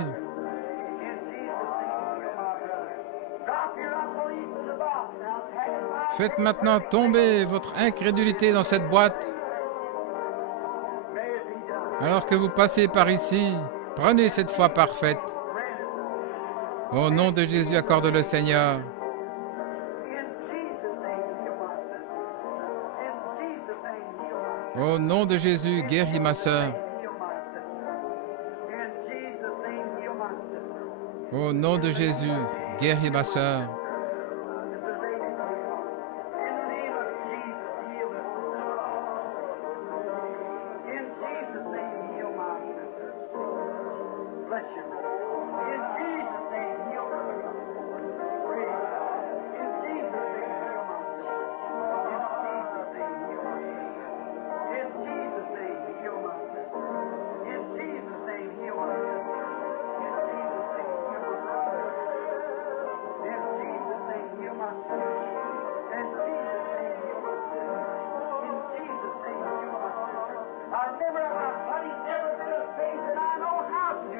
Faites maintenant tomber votre incrédulité dans cette boîte. Alors que vous passez par ici, prenez cette foi parfaite. Au nom de Jésus, accorde le Seigneur. Au nom de Jésus, guéris ma sœur. Au nom de Jésus, guéris ma sœur.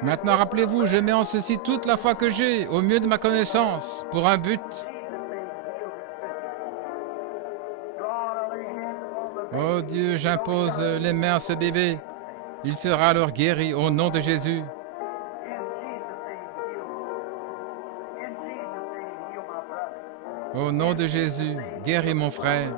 Maintenant, rappelez-vous, je mets en ceci toute la foi que j'ai, au mieux de ma connaissance, pour un but. Oh Dieu, j'impose les mains à ce bébé. Il sera alors guéri au nom de Jésus. Au nom de Jésus, guéris mon frère.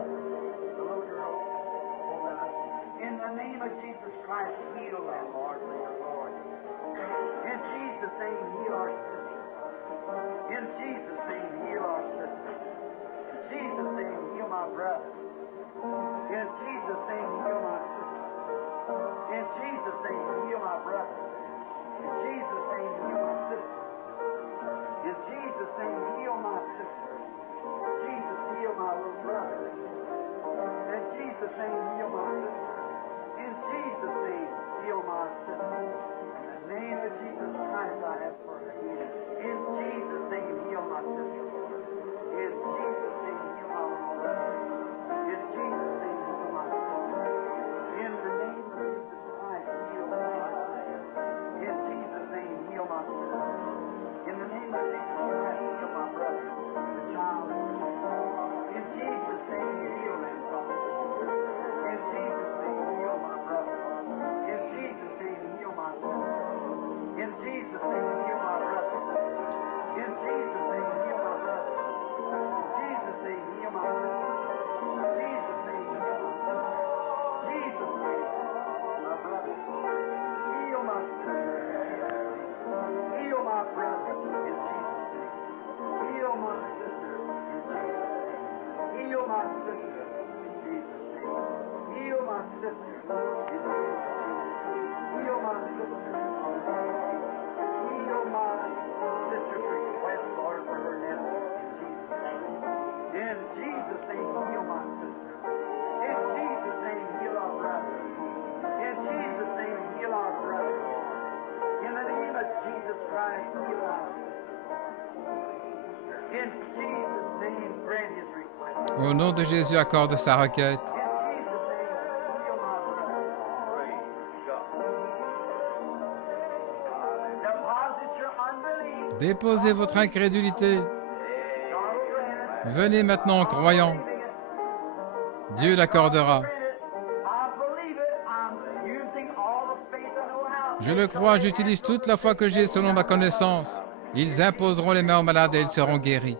Au nom de Jésus, accorde sa requête. Déposez votre incrédulité. Venez maintenant en croyant. Dieu l'accordera. Je le crois, j'utilise toute la foi que j'ai selon ma connaissance. Ils imposeront les mains aux malades et ils seront guéris.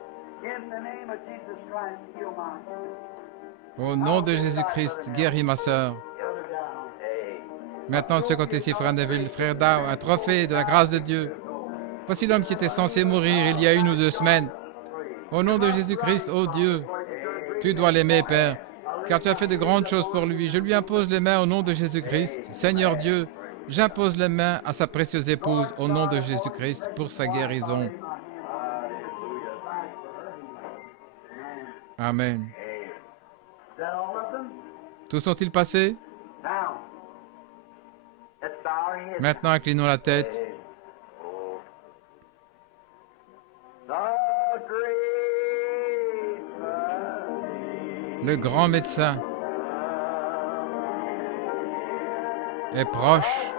Au nom de Jésus-Christ, guéris ma sœur. Maintenant, de ce côté-ci, frère Neville, frère Dow, un trophée de la grâce de Dieu. Voici l'homme qui était censé mourir il y a 1 ou 2 semaines. Au nom de Jésus-Christ, ô Dieu, tu dois l'aimer, Père, car tu as fait de grandes choses pour lui. Je lui impose les mains au nom de Jésus-Christ. Seigneur Dieu, j'impose les mains à sa précieuse épouse au nom de Jésus-Christ pour sa guérison. Amen. Tous sont-ils passés? Maintenant, inclinons la tête. Le grand médecin est proche.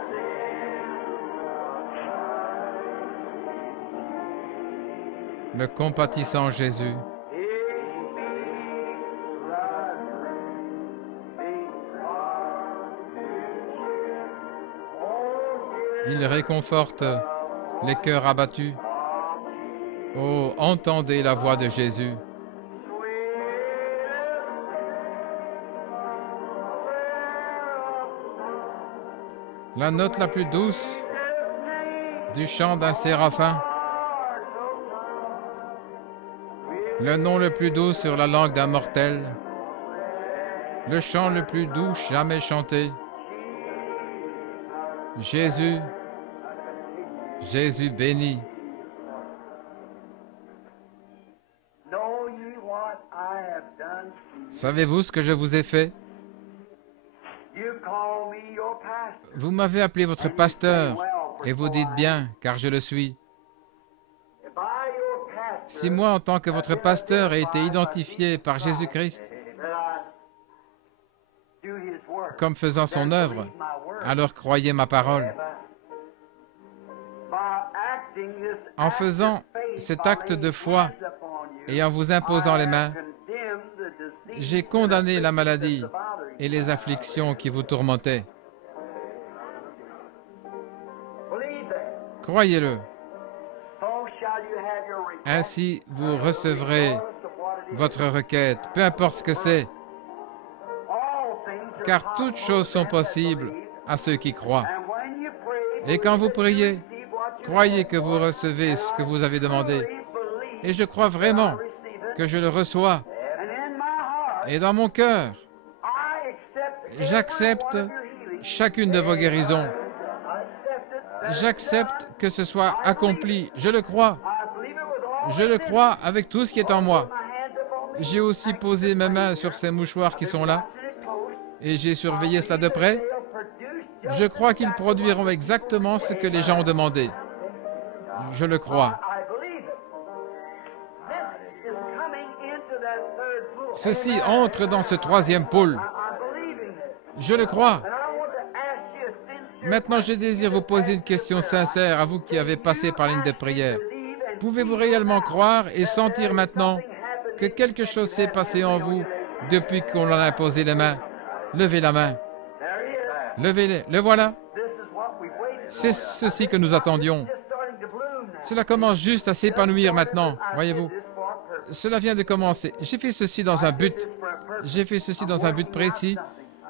Le compatissant Jésus. Il réconforte les cœurs abattus. Oh, entendez la voix de Jésus. La note la plus douce du chant d'un séraphin. Le nom le plus doux sur la langue d'un mortel. Le chant le plus doux jamais chanté. Jésus, Jésus béni. Savez-vous ce que je vous ai fait? Vous m'avez appelé votre pasteur, et vous dites bien, car je le suis. Si moi, en tant que votre pasteur, ai été identifié par Jésus-Christ comme faisant son œuvre, alors croyez ma parole. En faisant cet acte de foi et en vous imposant les mains, j'ai condamné la maladie et les afflictions qui vous tourmentaient. Croyez-le. Ainsi, vous recevrez votre requête, peu importe ce que c'est, car toutes choses sont possibles à ceux qui croient. Et quand vous priez, croyez que vous recevez ce que vous avez demandé. Et je crois vraiment que je le reçois. Et dans mon cœur, j'accepte chacune de vos guérisons. J'accepte que ce soit accompli. Je le crois. Je le crois avec tout ce qui est en moi. J'ai aussi posé mes mains sur ces mouchoirs qui sont là et j'ai surveillé cela de près. Je crois qu'ils produiront exactement ce que les gens ont demandé. Je le crois. Ceci entre dans ce 3e pôle. Je le crois. Maintenant, je désire vous poser une question sincère à vous qui avez passé par la ligne de prière. Pouvez-vous réellement croire et sentir maintenant que quelque chose s'est passé en vous depuis qu'on en a imposé les mains? Levez la main. Levez-les. Le voilà. C'est ceci que nous attendions. Cela commence juste à s'épanouir maintenant, voyez-vous. Cela vient de commencer. J'ai fait ceci dans un but. J'ai fait ceci dans un but précis.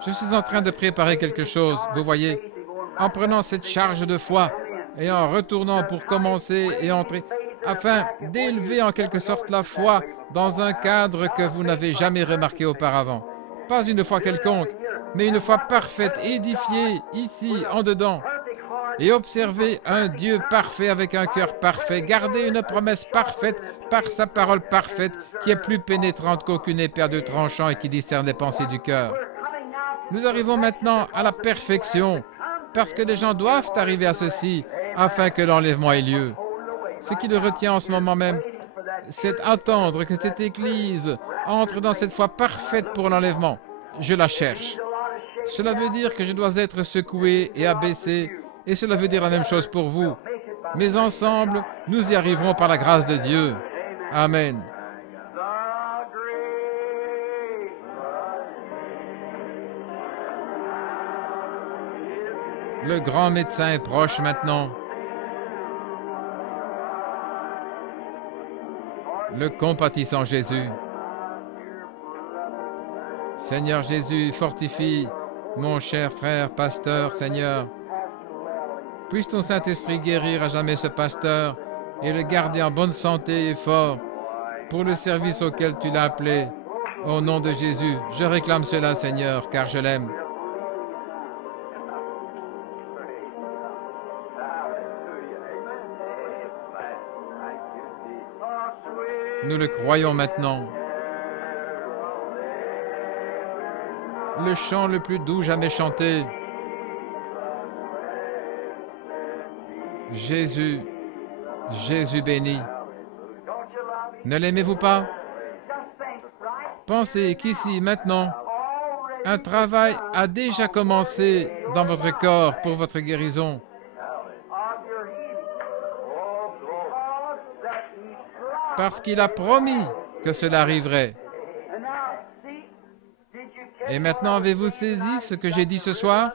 Je suis en train de préparer quelque chose, vous voyez. En prenant cette charge de foi et en retournant pour commencer et entrer, afin d'élever en quelque sorte la foi dans un cadre que vous n'avez jamais remarqué auparavant. Pas une foi quelconque, mais une foi parfaite, édifiée ici, en dedans. Et observez un Dieu parfait avec un cœur parfait. Gardez une promesse parfaite par sa parole parfaite qui est plus pénétrante qu'aucune épée à deux tranchants et qui discerne les pensées du cœur. Nous arrivons maintenant à la perfection parce que les gens doivent arriver à ceci afin que l'enlèvement ait lieu. Ce qui le retient en ce moment même, c'est attendre que cette Église entre dans cette foi parfaite pour l'enlèvement. Je la cherche. Cela veut dire que je dois être secoué et abaissé, et cela veut dire la même chose pour vous. Mais ensemble, nous y arriverons par la grâce de Dieu. Amen. Le grand médecin est proche maintenant. Le compatissant Jésus. Seigneur Jésus, fortifie mon cher frère, pasteur, Seigneur. Puisse ton Saint-Esprit guérir à jamais ce pasteur et le garder en bonne santé et fort pour le service auquel tu l'as appelé. Au nom de Jésus, je réclame cela, Seigneur, car je l'aime. Nous le croyons maintenant. Le chant le plus doux jamais chanté. Jésus, Jésus béni. Ne l'aimez-vous pas? Pensez qu'ici, maintenant, un travail a déjà commencé dans votre corps pour votre guérison. Parce qu'il a promis que cela arriverait. Et maintenant, avez-vous saisi ce que j'ai dit ce soir?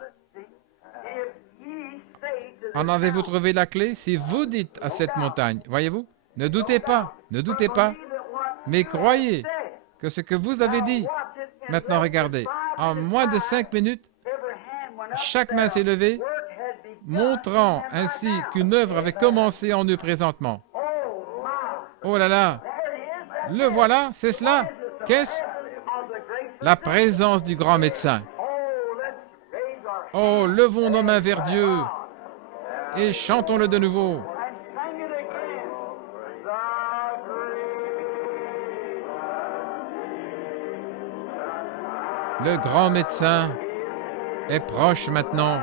En avez-vous trouvé la clé? Si vous dites à cette montagne, voyez-vous, ne doutez pas, mais croyez que ce que vous avez dit, maintenant regardez, en moins de 5 minutes, chaque main s'est levée, montrant ainsi qu'une œuvre avait commencé en eux présentement. Oh là là, le voilà, c'est cela. Qu'est-ce? La présence du grand médecin. Oh, levons nos mains vers Dieu et chantons-le de nouveau. Le grand médecin est proche maintenant.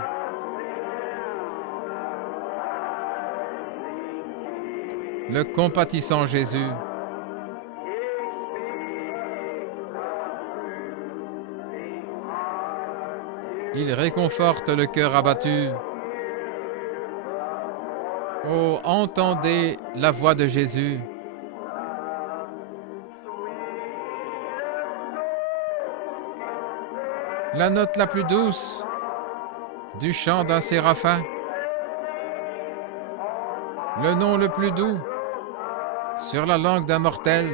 Le compatissant Jésus. Il réconforte le cœur abattu. Oh, entendez la voix de Jésus. La note la plus douce du chant d'un séraphin. Le nom le plus doux sur la langue d'un mortel.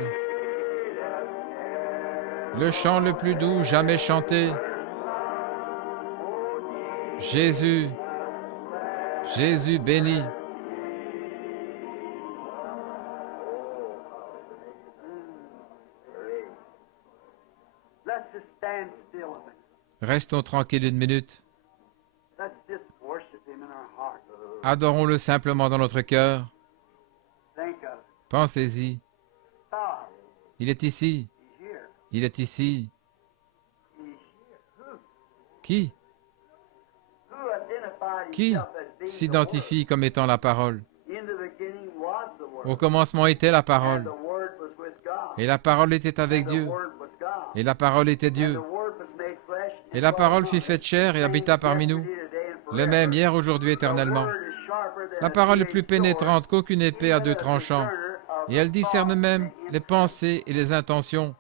Le chant le plus doux jamais chanté. Jésus, Jésus béni. Restons tranquilles une minute. Adorons-le simplement dans notre cœur. Pensez-y. Il est ici. Il est ici. Qui s'identifie comme étant la parole? Au commencement était la parole. Et la parole était avec Dieu. Et la parole était Dieu. Et la parole fut faite chair et habita parmi nous. Le même hier, aujourd'hui, éternellement. La parole est plus pénétrante qu'aucune épée à 2 tranchants. Et elle discerne même les pensées et les intentions.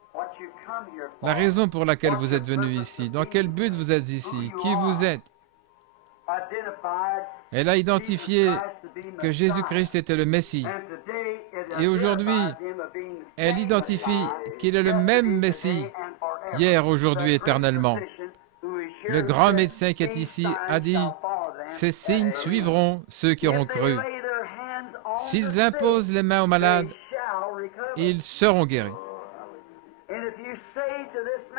La raison pour laquelle vous êtes venu ici, dans quel but vous êtes ici, qui vous êtes. Elle a identifié que Jésus-Christ était le Messie. Et aujourd'hui, elle identifie qu'il est le même Messie, hier, aujourd'hui, éternellement. Le grand médecin qui est ici a dit, ces signes suivront ceux qui auront cru. S'ils imposent les mains aux malades, ils seront guéris.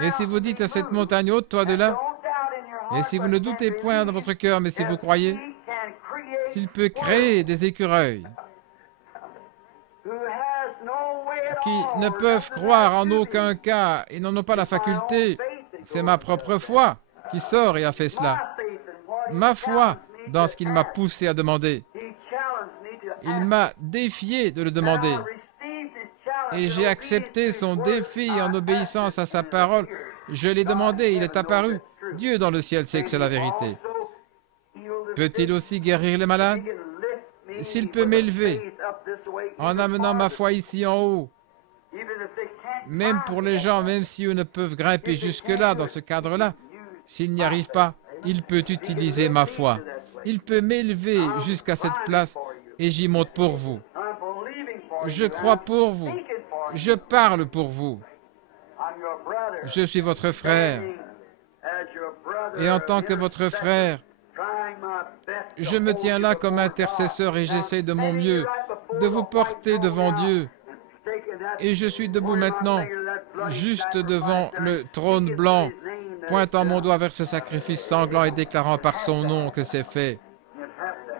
Et si vous dites à cette montagne, ôte-toi de là, et si vous ne doutez point dans votre cœur, mais si vous croyez, s'il peut créer des écureuils qui ne peuvent croire en aucun cas et n'en ont pas la faculté, c'est ma propre foi qui sort et a fait cela. Ma foi dans ce qu'il m'a poussé à demander. Il m'a défié de le demander. Et j'ai accepté son défi en obéissance à sa parole. Je l'ai demandé, il est apparu. Dieu dans le ciel sait que c'est la vérité. Peut-il aussi guérir les malades? S'il peut m'élever en amenant ma foi ici en haut, même pour les gens, même si eux ne peuvent grimper jusque-là, dans ce cadre-là, s'ils n'y arrivent pas, il peut utiliser ma foi. Il peut m'élever jusqu'à cette place et j'y monte pour vous. Je crois pour vous. Je parle pour vous. Je suis votre frère. Et en tant que votre frère, je me tiens là comme intercesseur et j'essaie de mon mieux de vous porter devant Dieu. Et je suis debout maintenant, juste devant le trône blanc, pointant mon doigt vers ce sacrifice sanglant et déclarant par son nom que c'est fait.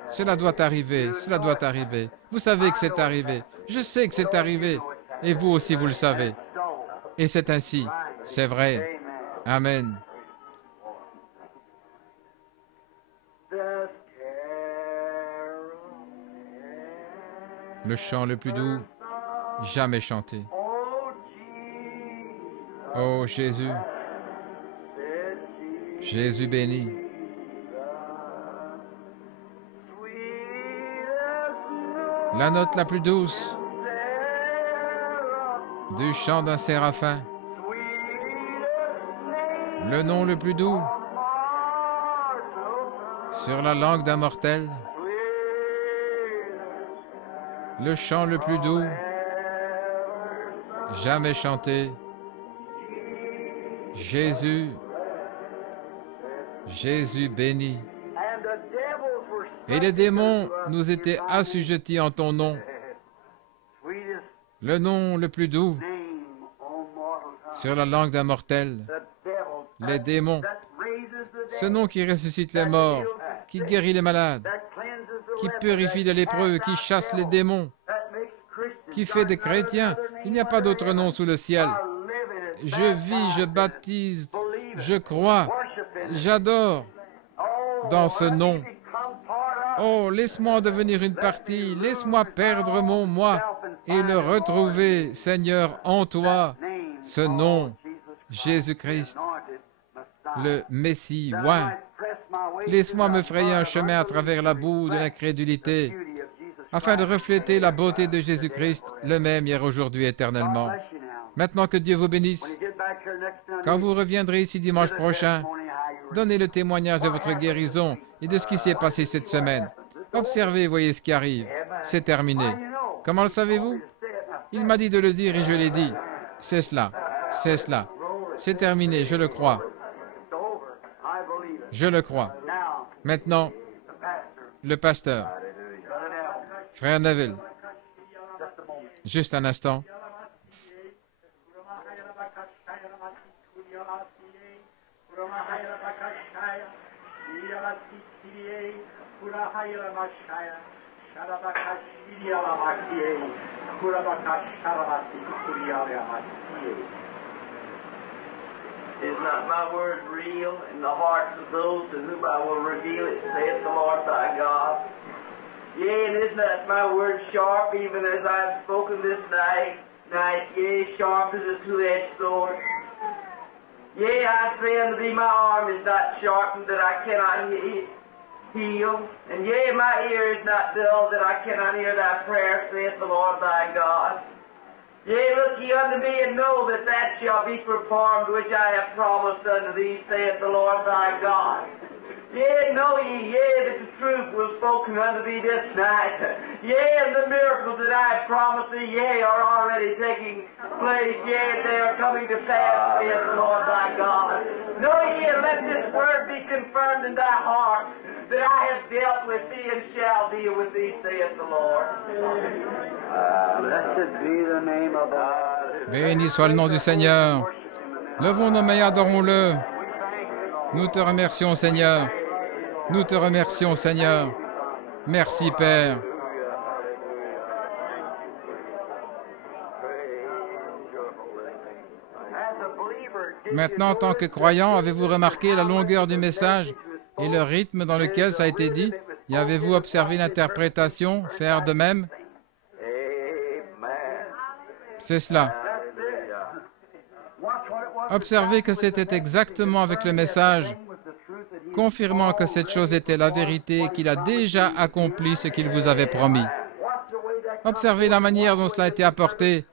Cela doit arriver, cela doit arriver. Vous savez que c'est arrivé. Je sais que c'est arrivé. Et vous aussi, vous le savez. Et c'est ainsi. C'est vrai. Amen. Le chant le plus doux jamais chanté. Oh Jésus, Jésus béni. La note la plus douce du chant d'un séraphin. Le nom le plus doux sur la langue d'un mortel. Le chant le plus doux jamais chanté. Jésus, Jésus béni. Et les démons nous étaient assujettis en ton nom. Le nom le plus doux sur la langue d'un mortel. Les démons, ce nom qui ressuscite les morts, qui guérit les malades, qui purifie les lépreux, qui chasse les démons, qui fait des chrétiens. Il n'y a pas d'autre nom sous le ciel. Je vis, je baptise, je crois, j'adore dans ce nom. Oh, laisse-moi en devenir une partie, laisse-moi perdre mon moi et le retrouver, Seigneur, en toi, ce nom, Jésus-Christ, le Messie oint. Laisse-moi me frayer un chemin à travers la boue de l'incrédulité, afin de refléter la beauté de Jésus-Christ, le même hier, aujourd'hui, éternellement. Maintenant que Dieu vous bénisse, quand vous reviendrez ici dimanche prochain, donnez le témoignage de votre guérison et de ce qui s'est passé cette semaine. Observez et voyez ce qui arrive. C'est terminé. Comment le savez-vous? Il m'a dit de le dire et je l'ai dit. C'est cela. C'est cela. C'est terminé, je le crois. Je le crois. Maintenant, le pasteur. Frère Neville. Juste un instant. Is not my word real in the hearts of those to whom I will reveal it, saith the Lord thy God? Yea, and is not my word sharp, even as I have spoken this night, yea, sharp as a two-edged sword? Yea, I say unto thee, my arm is not sharpened that I cannot heal, and yea, my ear is not dull that I cannot hear thy prayer, saith the Lord thy God. Yea, look ye unto me, and know that that shall be performed which I have promised unto thee, saith the Lord thy God. Yea, know ye, yea, that the truth was spoken unto thee this night. Yea, and the miracles that I have promised thee, yea, are already taking place. Yea, they are coming to pass, saith the Lord thy God. Know ye, and let this word be confirmed in thy heart, that I have dealt with thee and shall deal with thee, saith the Lord. Blessed be the name of God. Béni soit le nom du Seigneur. Levons nos mains et adorons-le. Nous te remercions, Seigneur. Nous te remercions, Seigneur. Merci, Père. Maintenant, en tant que croyant, avez-vous remarqué la longueur du message et le rythme dans lequel ça a été dit? Et avez-vous observé l'interprétation, faire de même? C'est cela. Observez que c'était exactement avec le message, confirmant que cette chose était la vérité et qu'il a déjà accompli ce qu'il vous avait promis. Observez la manière dont cela a été apporté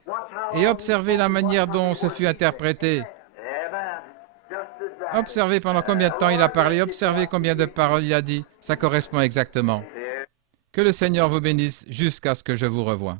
et observez la manière dont ce fut interprété. Observez pendant combien de temps il a parlé, observez combien de paroles il a dit. Ça correspond exactement. Que le Seigneur vous bénisse jusqu'à ce que je vous revoie.